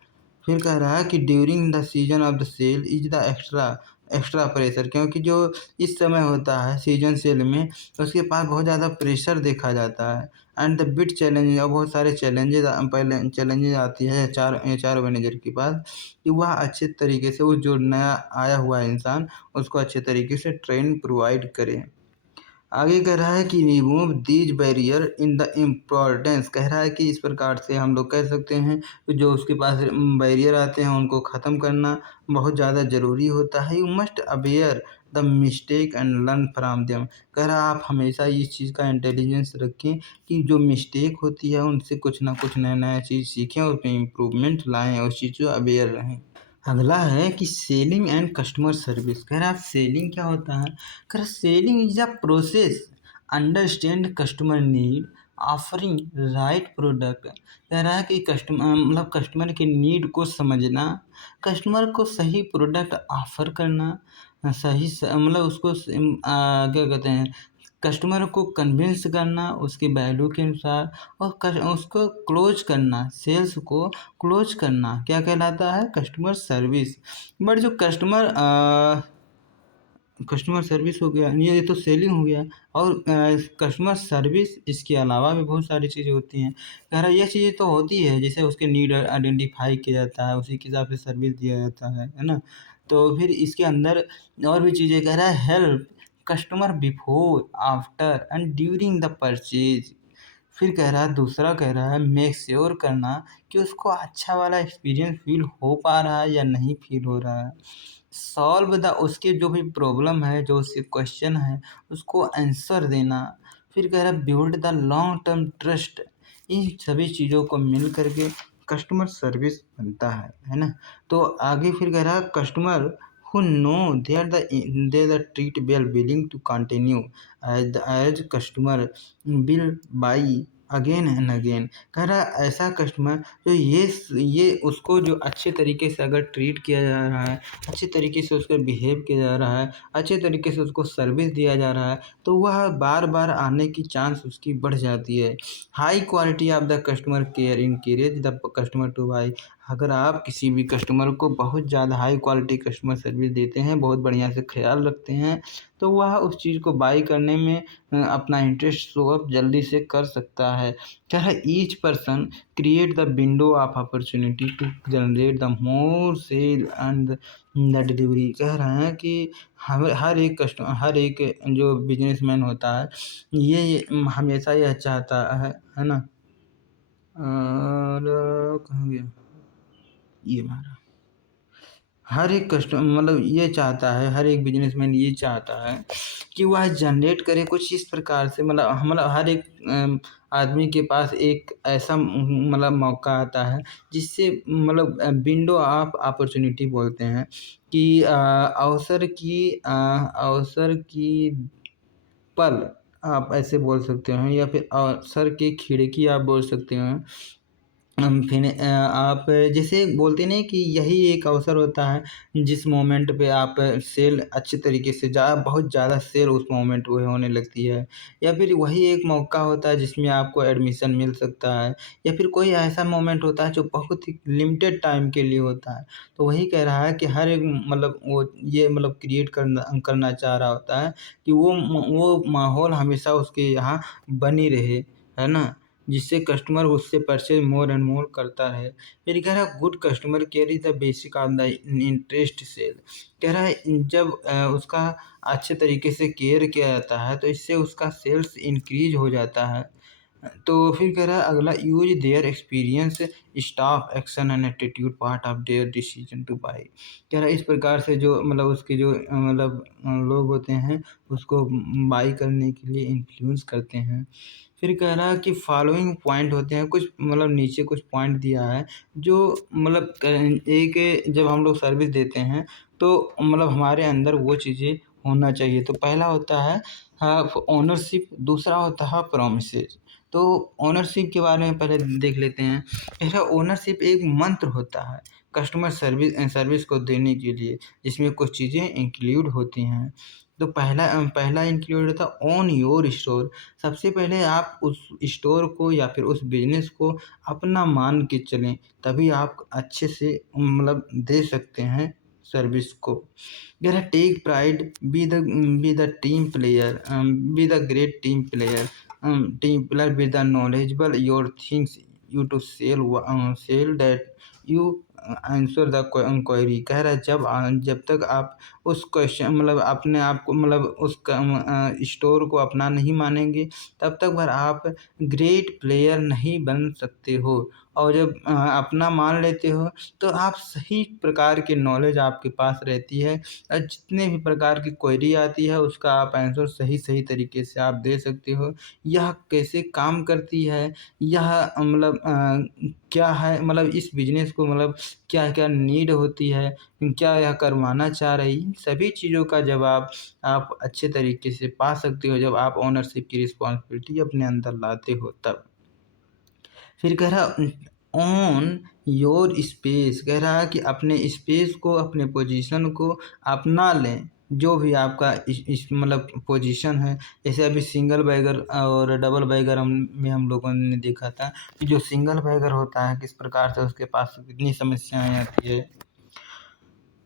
फिर कह रहा है कि during the season of the sale is the extra extra pressure, क्योंकि जो इस समय होता है सीजन सेल में तो उसके पास बहुत ज़्यादा प्रेशर देखा जाता है एंड द बिग चैलेंज और बहुत सारे पहले चैलेंजेस आती है एचआर मैनेजर के पास कि वह अच्छे तरीके से उस जो नया आया हुआ है इंसान उसको अच्छे तरीके से ट्रेन प्रोवाइड करे। आगे कह रहा है कि remove these barrier in the importance. कह रहा है कि इस प्रकार से हम लोग कह सकते हैं कि जो उसके पास बैरियर आते हैं उनको ख़त्म करना बहुत ज़्यादा ज़रूरी होता है। You must aware the mistake and learn from them. कह रहा आप हमेशा इस चीज़ का इंटेलिजेंस रखें कि जो मिस्टेक होती है उनसे कुछ ना कुछ नया-नया चीज़ सीखें और उसमें इम्प्रूवमेंट लाएँ और उस चीज़ से अवेयर रहें। अगला है कि सेलिंग एंड कस्टमर सर्विस। कह रहा है सेलिंग क्या होता है? कह रहा selling is a process understand customer need offering right product. कह रहा है कि मतलब कस्टमर के नीड को समझना, कस्टमर को सही प्रोडक्ट ऑफर करना, मतलब उसको क्या कहते हैं, कस्टमर को कन्विंस करना उसके वैल्यू के अनुसार और उसको क्लोज करना, सेल्स को क्लोज करना क्या कहलाता है? Customer service. बट जो कस्टमर सर्विस हो गया, ये तो सेलिंग हो गया। और कस्टमर सर्विस इसके अलावा भी बहुत सारी चीज़ें होती हैं। कह रहा है ये चीज़ें तो होती है, जैसे उसके नीड आइडेंटिफाई किया जाता है, उसी के हिसाब से सर्विस दिया जाता है ना? तो फिर इसके अंदर और भी चीज़ें कह रहा है, help customer before, after and during the purchase. फिर कह रहा है, दूसरा कह रहा है मेक श्योर करना कि उसको अच्छा वाला एक्सपीरियंस फ़ील हो पा रहा है या नहीं फ़ील हो रहा है। सॉल्व द उसके जो भी प्रॉब्लम है, जो उसके क्वेश्चन है, उसको आंसर देना। फिर कह रहा है build the long term trust. इन सभी चीज़ों को मिल कर के कस्टमर सर्विस बनता है ना? तो आगे फिर कह रहा है customer who know they are the treat well willing to continue as customer will buy again and again. कह रहा है ऐसा कस्टमर जो ये उसको जो अच्छे तरीके से अगर ट्रीट किया जा रहा है, अच्छे तरीके से उसको बिहेव किया जा रहा है, अच्छे तरीके से उसको सर्विस दिया जा रहा है, तो वह बार बार आने की चांस उसकी बढ़ जाती है। High quality of the customer care encourage the customer to by. अगर आप किसी भी कस्टमर को बहुत ज़्यादा हाई क्वालिटी कस्टमर सर्विस देते हैं, बहुत बढ़िया से ख्याल रखते हैं, तो वह उस चीज़ को बाई करने में अपना इंटरेस्ट शो अप जल्दी से कर सकता है। क्या है, each person create the window of opportunity to generate the more sale and the delivery. कह रहे हैं कि हर एक जो बिजनेसमैन होता है, ये हमेशा यह चाहता है ना? और कहाँ गया ये हमारा, हर एक कस्टमर मतलब ये चाहता है, हर एक बिजनेसमैन ये चाहता है कि वह जनरेट करे कुछ इस प्रकार से, मतलब हर एक आदमी के पास एक ऐसा मतलब मौका आता है जिससे मतलब विंडो ऑफ अपॉर्चुनिटी बोलते हैं कि अवसर की पल आप ऐसे बोल सकते हैं, या फिर अवसर की खिड़की आप बोल सकते हैं। फिर आप जैसे बोलते नहीं कि यही एक अवसर होता है जिस मोमेंट पे आप सेल अच्छे तरीके से बहुत ज़्यादा सेल उस मोमेंट पे होने लगती है, या फिर वही एक मौका होता है जिसमें आपको एडमिशन मिल सकता है, या फिर कोई ऐसा मोमेंट होता है जो बहुत ही लिमिटेड टाइम के लिए होता है। तो वही कह रहा है कि हर एक मतलब वो ये मतलब क्रिएट करना चाह रहा होता है कि वो माहौल हमेशा उसके यहाँ बनी रहे, है ना? जिससे कस्टमर उससे परचेज मोर एंड मोर करता रहे। फिर कह रहा है good customer care is the basic of the interest sale. कह रहा है जब उसका अच्छे तरीके से केयर किया जाता है तो इससे उसका सेल्स इंक्रीज हो जाता है। तो फिर कह रहा है अगला, use their experience staff action and attitude part of their decision to buy. कह रहा है इस प्रकार से जो मतलब उसके जो मतलब लोग होते हैं उसको बाई करने के लिए इन्फ्लुएंस करते हैं। फिर कह रहा है कि फॉलोइंग पॉइंट होते हैं, कुछ मतलब नीचे कुछ पॉइंट दिया है जो मतलब एक जब हम लोग सर्विस देते हैं तो मतलब हमारे अंदर वो चीज़ें होना चाहिए। तो पहला होता है ओनरशिप, दूसरा होता है प्रोमिसेस। तो ओनरशिप के बारे में पहले देख लेते हैं। ऐसा ओनरशिप एक मंत्र होता है कस्टमर सर्विस को देने के लिए, जिसमें कुछ चीज़ें इंक्लूड होती हैं। तो पहला इंक्लूड होता है ओन योर स्टोर। सबसे पहले आप उस स्टोर को या फिर उस बिजनेस को अपना मान के चलें, तभी आप अच्छे से मतलब दे सकते हैं सर्विस को। जरा take pride, be the team player, be the great team player, team player with the knowledgeable your things you to sell that you answer the query. कह रहा है जब तक आप उस क्वेश्चन मतलब अपने आप को मतलब उस स्टोर को अपना नहीं मानेंगे, तब तक भर आप ग्रेट प्लेयर नहीं बन सकते हो। और जब अपना मान लेते हो तो आप सही प्रकार की नॉलेज आपके पास रहती है, जितने भी प्रकार की क्वेरी आती है उसका आप आंसर सही तरीके से आप दे सकते हो। यह कैसे काम करती है, यह मतलब क्या है, मतलब इस बिज़नेस को मतलब क्या-क्या नीड होती है, क्या यह करवाना चाह रही है, सभी चीज़ों का जवाब आप अच्छे तरीके से पा सकते हो जब आप ओनरशिप की रिस्पॉन्सिबिलिटी अपने अंदर लाते हो तब। फिर कह रहा ऑन योर स्पेस, कह रहा है कि अपने स्पेस को, अपने पोजीशन को अपना लें। जो भी आपका इस मतलब पोजीशन है, जैसे अभी सिंगल बैगर और डबल बैगर हम लोगों ने देखा था कि जो सिंगल बैगर होता है किस प्रकार से उसके पास कितनी समस्याएं आती है।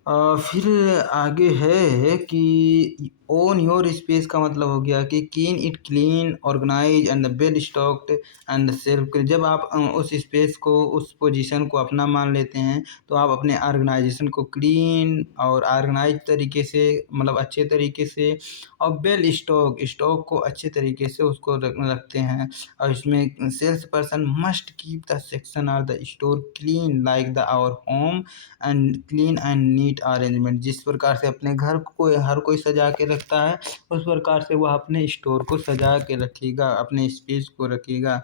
फिर आगे है कि ओन योर स्पेस का मतलब हो गया कि keen it clean organise and well stocked and self. जब आप उस स्पेस को, उस पोजीशन को अपना मान लेते हैं तो आप अपने ऑर्गेनाइजेशन को क्लीन और ऑर्गेनाइज तरीके से मतलब अच्छे तरीके से और वेल स्टॉक को अच्छे तरीके से उसको रखते हैं। और इसमें sales person must keep the section और the store clean like the our home and clean and neat arrangement. जिस प्रकार से अपने घर को हर कोई सजा के रखता है, उस प्रकार से वह अपने स्टोर को सजा के रखेगा, अपने स्पेस को रखेगा।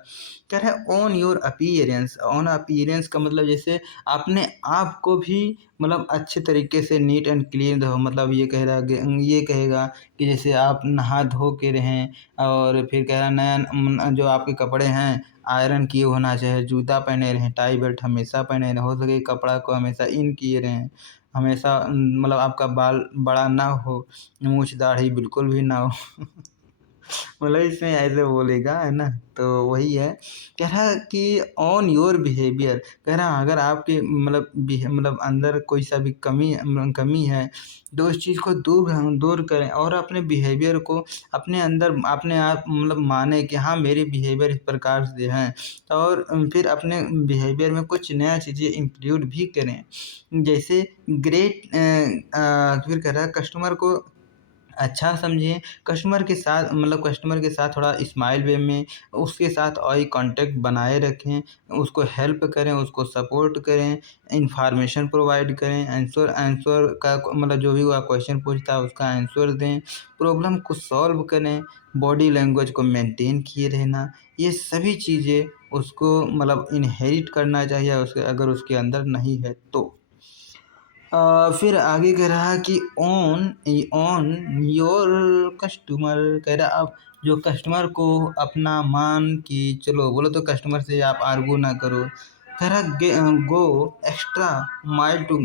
कह रहा है on your appearance. On appearance का मतलब जैसे अपने आप को भी मतलब अच्छे तरीके से नीट एंड क्लीन रहो। मतलब ये कह रहा है, ये कहेगा कि जैसे आप नहा धो के रहें, और फिर कह रहा नया जो आपके कपड़े हैं आयरन किए होना चाहिए, जूता पहने रहें, टाई बेल्ट हमेशा पहने रहें, हो सके कपड़ा को हमेशा इन किए रहें, हमेशा मतलब आपका बाल बड़ा ना हो, मूछ दाढ़ी बिल्कुल भी ना हो। मतलब इसमें ऐसे बोलेगा, है ना? तो वही है, कह रहा है कि ऑन योर बिहेवियर। कह रहा है अगर आपके मतलब अंदर कोई सा भी कमी है तो उस चीज़ को दूर करें और अपने बिहेवियर को अपने अंदर अपने आप मतलब माने कि हाँ मेरे बिहेवियर इस प्रकार से हैं। और फिर अपने बिहेवियर में कुछ नया चीज़ें इंक्लूड भी करें, जैसे ग्रेट फिर कह रहा है कस्टमर को अच्छा समझिए, कस्टमर के साथ थोड़ा स्माइल वे में उसके साथ आई कांटेक्ट बनाए रखें, उसको हेल्प करें, उसको सपोर्ट करें, इन्फॉर्मेशन प्रोवाइड करें, आंसर आंसर का मतलब जो भी वह क्वेश्चन पूछता है उसका आंसर दें, प्रॉब्लम को सॉल्व करें, बॉडी लैंग्वेज को मेंटेन किए रहना। ये सभी चीज़ें उसको मतलब इनहेरिट करना चाहिए उसके, अगर उसके अंदर नहीं है तो। फिर आगे कह रहा है कि ऑन योर कस्टमर। कह रहा अब जो कस्टमर को अपना मान के चलो, बोलो तो कस्टमर से आप आर्गू ना करो। कह रहा go extra mile to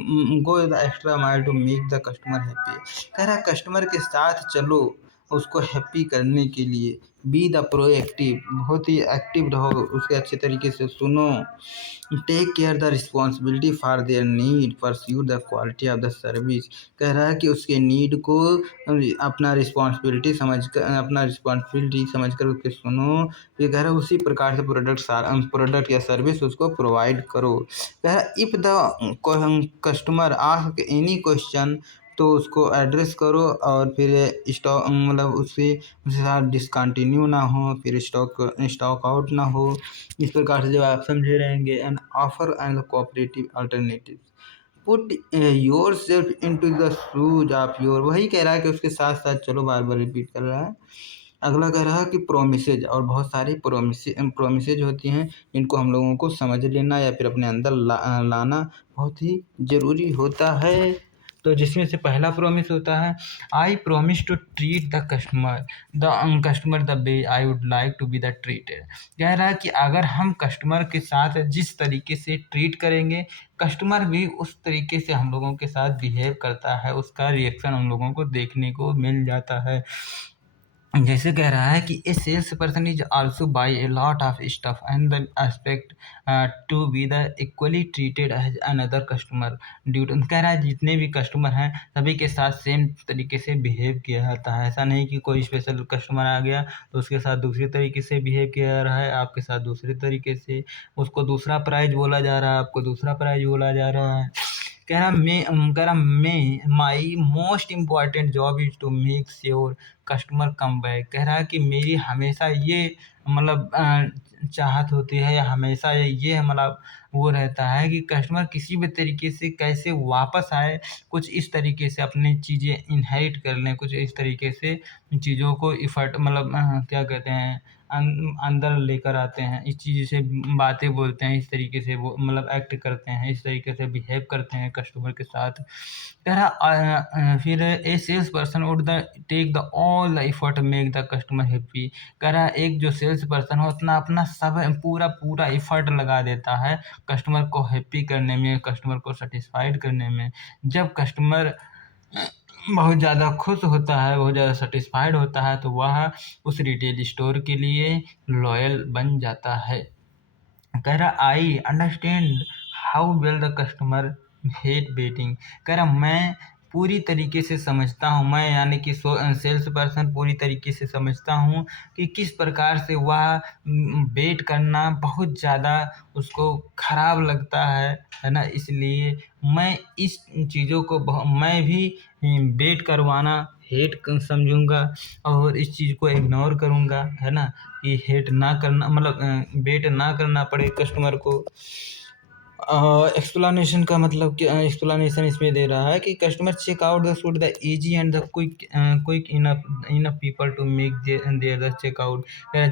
make the customer happy. कह रहा कस्टमर के साथ चलो उसको हैप्पी करने के लिए। बी द प्रोएक्टिव, बहुत ही एक्टिव रहो, उसके अच्छे तरीके से सुनो। Take care the responsibility for their need, pursue the quality of the service. कह रहा है कि उसके नीड को अपना रिस्पॉन्सिबिलिटी समझ कर उसके सुनो। ये कह रहा है उसी प्रकार से प्रोडक्ट या सर्विस उसको प्रोवाइड करो। कह रहा है if the customer ask any question तो उसको एड्रेस करो, और फिर स्टॉक मतलब उसके साथ डिसकंटिन्यू ना हो, फिर स्टॉक आउट ना हो। इस प्रकार से जब आप समझे रहेंगे and offer and cooperative alternative, put yourself into the shoes of your. वही कह रहा है कि उसके साथ साथ चलो, बार बार रिपीट कर रहा है। अगला कह रहा है कि प्रोमिसेज, और बहुत सारी प्रोमिसेज होती हैं इनको हम लोगों को समझ लेना या फिर अपने अंदर लाना बहुत ही ज़रूरी होता है। तो जिसमें से पहला प्रॉमिस होता है I promise to treat the customer the way I would like to be the treated. कह रहा है कि अगर हम कस्टमर के साथ जिस तरीके से ट्रीट करेंगे, कस्टमर भी उस तरीके से हम लोगों के साथ बिहेव करता है, उसका रिएक्शन हम लोगों को देखने को मिल जाता है। जैसे कह रहा है कि a sales person is also buy a lot of stuff and the expect to be the equally treated as another customer due to, कह रहा है जितने भी कस्टमर हैं सभी के साथ सेम तरीके से बिहेव किया जाता है। ऐसा नहीं कि कोई स्पेशल कस्टमर आ गया तो उसके साथ दूसरी तरीके से बिहेव किया जा रहा है, आपके साथ दूसरे तरीके से, उसको दूसरा प्राइज बोला जा रहा है, आपको दूसरा प्राइज बोला जा रहा है। कह रहा मैं my most important job is to make sure customer come back. कह रहा है कि मेरी हमेशा ये मतलब चाहत होती है, या हमेशा ये मतलब वो रहता है कि कस्टमर किसी भी तरीके से कैसे वापस आए, कुछ इस तरीके से अपनी चीज़ें इनहेरिट कर लें, कुछ इस तरीके से चीज़ों को इफ़र्ट मतलब क्या कहते हैं अंदर लेकर आते हैं, इस चीज़ से बातें बोलते हैं, इस तरीके से वो मतलब एक्ट करते हैं, इस तरीके से बिहेव करते हैं कस्टमर के साथ। कह रहा फिर a sales person would the take the all the effort make the customer happy. कह रहा एक जो सेल्स पर्सन हो अपना अपना सब पूरा पूरा एफर्ट लगा देता है कस्टमर को हैप्पी करने में, कस्टमर को सेटिस्फाइड करने में। जब कस्टमर बहुत ज़्यादा खुश होता है, बहुत ज़्यादा सेटिस्फाइड होता है, तो वह उस रिटेल स्टोर के लिए लॉयल बन जाता है। कह रहा I understand how well the customer hate waiting. कह रहा मैं पूरी तरीके से समझता हूँ, मैं यानी कि सेल्स पर्सन पूरी तरीके से समझता हूँ कि किस प्रकार से वह वेट करना बहुत ज़्यादा उसको खराब लगता है ना। इसलिए मैं इस चीज़ों को मैं भी वेट करवाना हेट समझूंगा और इस चीज़ को इग्नोर करूंगा, है ना, कि हेट ना करना मतलब वेट ना करना पड़े कस्टमर को। एक्सप्लेनेशन का मतलब क्या, एक्सप्लेनेशन इसमें दे रहा है कि customer check out the should the easy and the quick enough enough people to make their the checkout.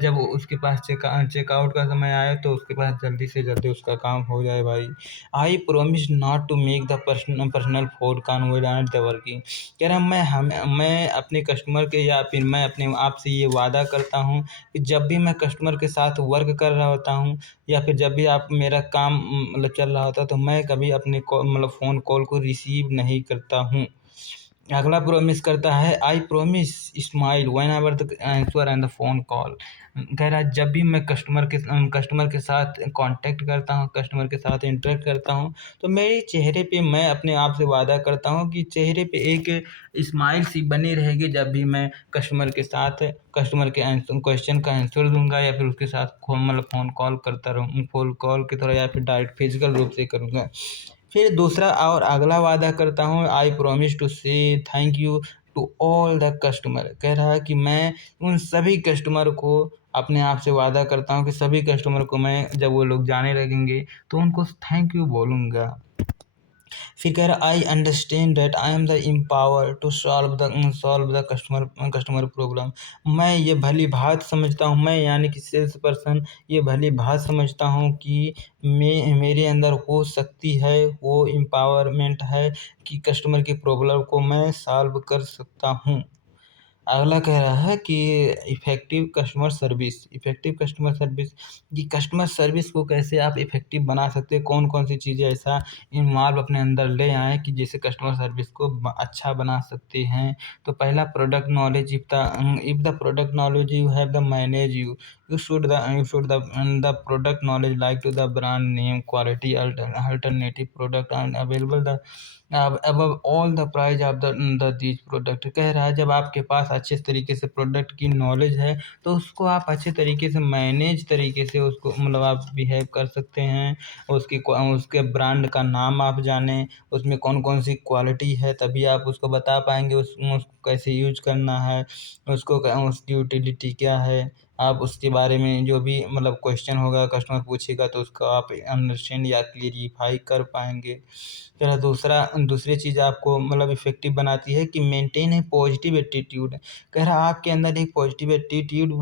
जब उसके पास चेकआउट का समय आए तो उसके पास जल्दी से जल्दी उसका काम हो जाए भाई। I promise not to make the personal phone call and the working. कह रहा मैं अपने कस्टमर के या फिर मैं अपने आप से ये वादा करता हूँ कि जब भी मैं कस्टमर के साथ वर्क कर रहा होता हूँ या फिर जब भी आप मेरा काम मतलब चल रहा होता है तो मैं कभी अपने मतलब फ़ोन कॉल को रिसीव नहीं करता हूँ। अगला प्रॉमिस करता है I promise smile when ever the answer and the phone call. कह रहा है जब भी मैं कस्टमर के साथ कांटेक्ट करता हूँ, कस्टमर के साथ इंटरेक्ट करता हूँ, तो मेरे चेहरे पे मैं अपने आप से वादा करता हूँ कि चेहरे पे एक स्माइल सी बनी रहेगी जब भी मैं कस्टमर के साथ कस्टमर के आंसर क्वेश्चन का आंसर दूंगा या फिर उसके साथ मतलब फ़ोन कॉल करता रहूँ, फ़ोन कॉल की तरह या फिर डायरेक्ट फिजिकल रूप से करूँगा। फिर दूसरा और अगला वादा करता हूँ I promise to say thank you to all the customer. कह रहा है कि मैं उन सभी कस्टमर को अपने आप से वादा करता हूँ कि सभी कस्टमर को मैं जब वो लोग जाने लगेंगे तो उनको थैंक यू बोलूँगा। फिर कह रहा I understand that I am the empower to solve the customer problem. मैं ये भली भात समझता हूँ, मैं यानी कि सेल्स पर्सन ये भली भात समझता हूँ कि मेरे अंदर हो सकती है वो एम्पावरमेंट है कि कस्टमर की प्रॉब्लम को मैं सॉल्व कर सकता हूँ। अगला कह रहा है कि इफ़ेक्टिव कस्टमर सर्विस कि कस्टमर सर्विस को कैसे आप इफ़ेक्टिव बना सकते हैं, कौन-कौन सी चीज़ें ऐसा इन्वॉल्व अपने अंदर ले आएँ कि जिससे कस्टमर सर्विस को अच्छा बना सकते हैं। तो पहला product knowledge if the product knowledge you have the manage the product knowledge like to the brand name, quality, alternative product and available the above all the price of the these product. कह रहा है जब आपके पास अच्छे तरीके से product की knowledge है तो उसको आप अच्छे तरीके से मैनेज तरीके से उसको मतलब आप बिहेव कर सकते हैं। उसके ब्रांड का नाम आप जानें, उसमें कौन कौन सी क्वालिटी है, तभी आप उसको बता पाएंगे उसको कैसे यूज करना है, उसकी यूटिलिटी क्या है। आप उसके बारे में जो भी मतलब क्वेश्चन होगा कस्टमर पूछेगा तो उसको आप अंडरस्टैंड या क्लेरिफाई कर पाएंगे। फिर दूसरी चीज़ आपको मतलब इफ़ेक्टिव बनाती है कि मेंटेन ए पॉजिटिव एटीट्यूड। कह रहा आपके अंदर एक पॉजिटिव एटीट्यूड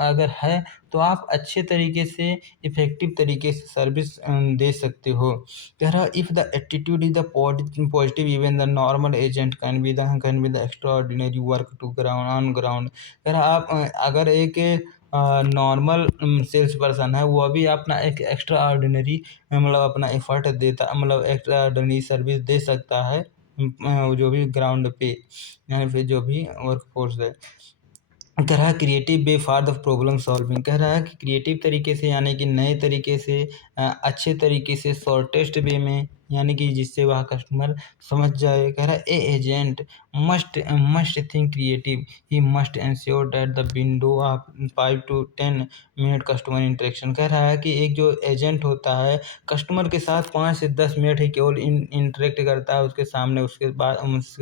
अगर है तो आप अच्छे तरीके से इफ़ेक्टिव तरीके से सर्विस दे सकते हो। कह रहा if the attitude is the positive even the normal agent can be the extraordinary work to ground on ground. कह रहा आप अगर एक नॉर्मल सेल्स पर्सन है वो भी अपना एक एक्स्ट्रा ऑर्डिनरी मतलब अपना एफर्ट देता मतलब एक्स्ट्रा ऑर्डिनरी सर्विस दे सकता है जो भी ग्राउंड पे यानी फिर जो भी वर्क फोर्स है। कह रहा है creative way for the problem solving. कह रहा है कि क्रिएटिव तरीके से यानी कि नए तरीके से अच्छे तरीके से शॉर्टेस्ट वे में यानी कि जिससे वह कस्टमर समझ जाए। कह रहा है a agent must must think creative, he must ensure that the window of 5 to 10 minute customer interaction. कह रहा है कि एक जो एजेंट होता है कस्टमर के साथ 5 से 10 मिनट ही केवल इंटरेक्ट करता है उसके सामने, उसके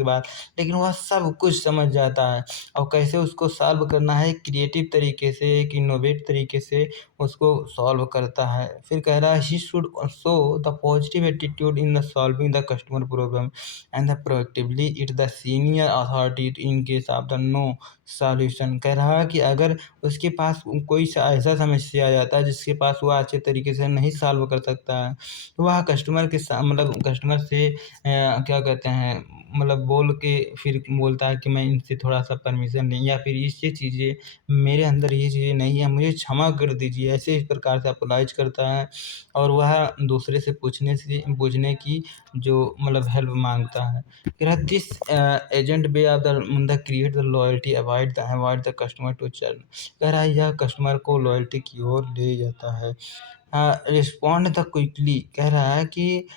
बाद लेकिन वह सब कुछ समझ जाता है और कैसे उसको सॉल्व करना है क्रिएटिव तरीके से, एक इनोवेट तरीके से उसको सॉल्व करता है। फिर कह रहा है he should show the positive attitude in the solving the customer problem and the proactively it the senior authority in case of the no solution. कह रहा है कि अगर उसके पास कोई ऐसा समस्या आ जाता है जिसके पास वह अच्छे तरीके से नहीं सॉल्व कर सकता है, तो वह कस्टमर के मतलब कस्टमर से क्या कहते हैं मतलब बोल के फिर बोलता है कि मैं इनसे थोड़ा-सा परमिशन लें या फिर ये चीज़ें मेरे अंदर ये चीज़ें नहीं है, मुझे क्षमा कर दीजिए। ऐसे इस प्रकार से अपोलाइज़ करता है और वह दूसरे से पूछने की जो मतलब हेल्प माँगता है। कह रहा है this agent way of the create the loyalty avoid the customer to churn. कह रहा है यह कस्टमर को लॉयल्टी की ओर ले जाता है। Respond the quickly. कह रहा है कि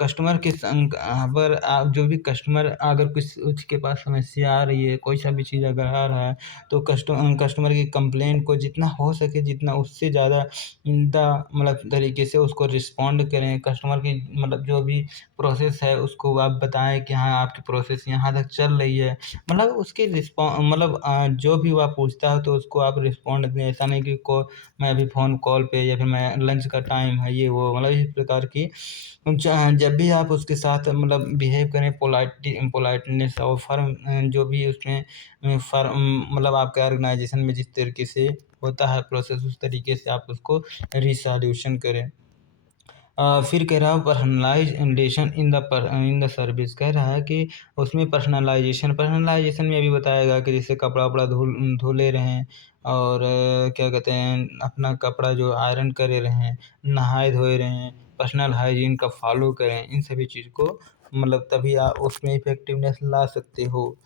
कस्टमर के अगर जो भी कस्टमर अगर कुछ उसके पास समस्या आ रही है, कोई सा भी चीज़ अगर आ रहा है तो कस्टमर की कंप्लेंट को जितना हो सके जितना उससे ज़्यादा इम्दा मतलब तरीके से उसको रिस्पॉन्ड करें। कस्टमर की मतलब जो भी प्रोसेस है उसको आप बताएँ कि हाँ, आपकी प्रोसेस यहाँ तक चल रही है। मतलब उसकी मतलब जो भी वह पूछता है तो उसको आप रिस्पॉन्ड दें। ऐसा नहीं कि मैं अभी फ़ोन कॉल पे या फिर मैं लंच का टाइम है ये वो मतलब इस प्रकार की जब भी आप उसके साथ मतलब बिहेव करें पोलाइटनेस और फर्म जो भी उसमें फर्म मतलब आपके ऑर्गेनाइजेशन में जिस तरीके से होता है प्रोसेस उस तरीके से आप उसको रिसॉल्यूशन करें। फिर कह रहा हूँ पर्सनलाइजेशन इन द सर्विस। कह रहा है कि उसमें पर्सनलाइजेशन में अभी बताएगा कि जैसे कपड़ा-वपड़ा धो ले रहे हैं और क्या कहते हैं अपना कपड़ा जो आयरन करे रहें, नहाए-धोए रहे हैं, पर्सनल हाइजीन का फ़ॉलो करें। इन सभी चीज़ को मतलब तभी आप उसमें इफ़ेक्टिवनेस ला सकते हो।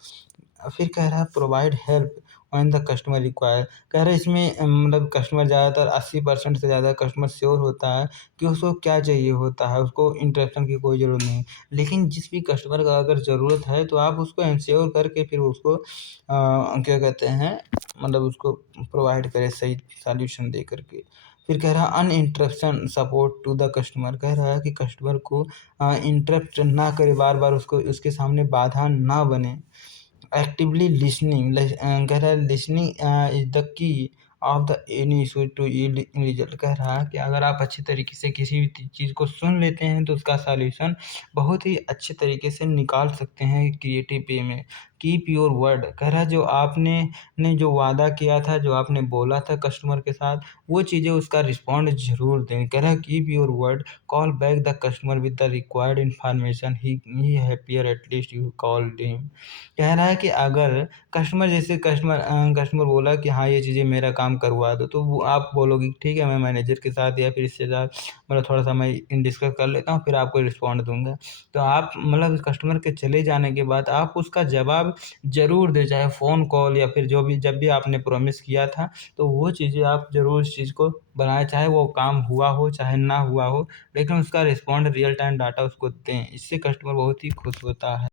फिर कह रहा है provide help when the customer require. कह रहा है इसमें मतलब कस्टमर ज़्यादातर 80% से ज़्यादा कस्टमर श्योर होता है कि उसको क्या चाहिए होता है, उसको इंटरप्शन की कोई ज़रूरत नहीं है। लेकिन जिस भी कस्टमर का अगर ज़रूरत है तो आप उसको एंश्योर करके फिर उसको क्या कहते हैं मतलब उसको प्रोवाइड करें सही सॉल्यूशन दे कर के। फिर कह रहा है अनइंटरप्शन सपोर्ट टू द कस्टमर। कह रहा है कि कस्टमर को इंटरप्ट ना करे, बार-बार उसको उसके सामने बाधा ना बने। एक्टिवली लिसनिंग कह रहा है listening is the key of the any issue to yield result. कह रहा है कि अगर आप अच्छे तरीके से किसी भी चीज़ को सुन लेते हैं तो उसका सॉल्यूशन बहुत ही अच्छे तरीके से निकाल सकते हैं क्रिएटिव वे में। Keep your word. कह रहा है जो आपने जो वादा किया था, जो आपने बोला था कस्टमर के साथ, वो चीज़ें उसका रिस्पॉन्ड ज़रूर दें। कह रहा है keep your word, call back the customer with the required information, he happier at least you called him. कह रहा है कि अगर कस्टमर बोला कि हाँ, ये चीज़ें मेरा काम करवा दो, तो वो आप बोलोगे कि ठीक है, मैं मैनेजर के साथ या फिर इसके साथ मतलब थोड़ा-सा मैं डिस्कस कर लेता हूँ, फिर आपको रिस्पॉन्ड दूँगा। तो आप मतलब कस्टमर के चले जाने के बाद आप उसका जवाब ज़रूर दें, चाहे फ़ोन कॉल या फिर जो भी जब भी आपने प्रॉमिस किया था, तो वो चीज़ें आप ज़रूर उस चीज़ को बनाएँ, चाहे वो काम हुआ हो, चाहे ना हुआ हो, लेकिन उसका रिस्पॉन्ड रियल टाइम डाटा उसको दें। इससे कस्टमर बहुत ही खुश होता है।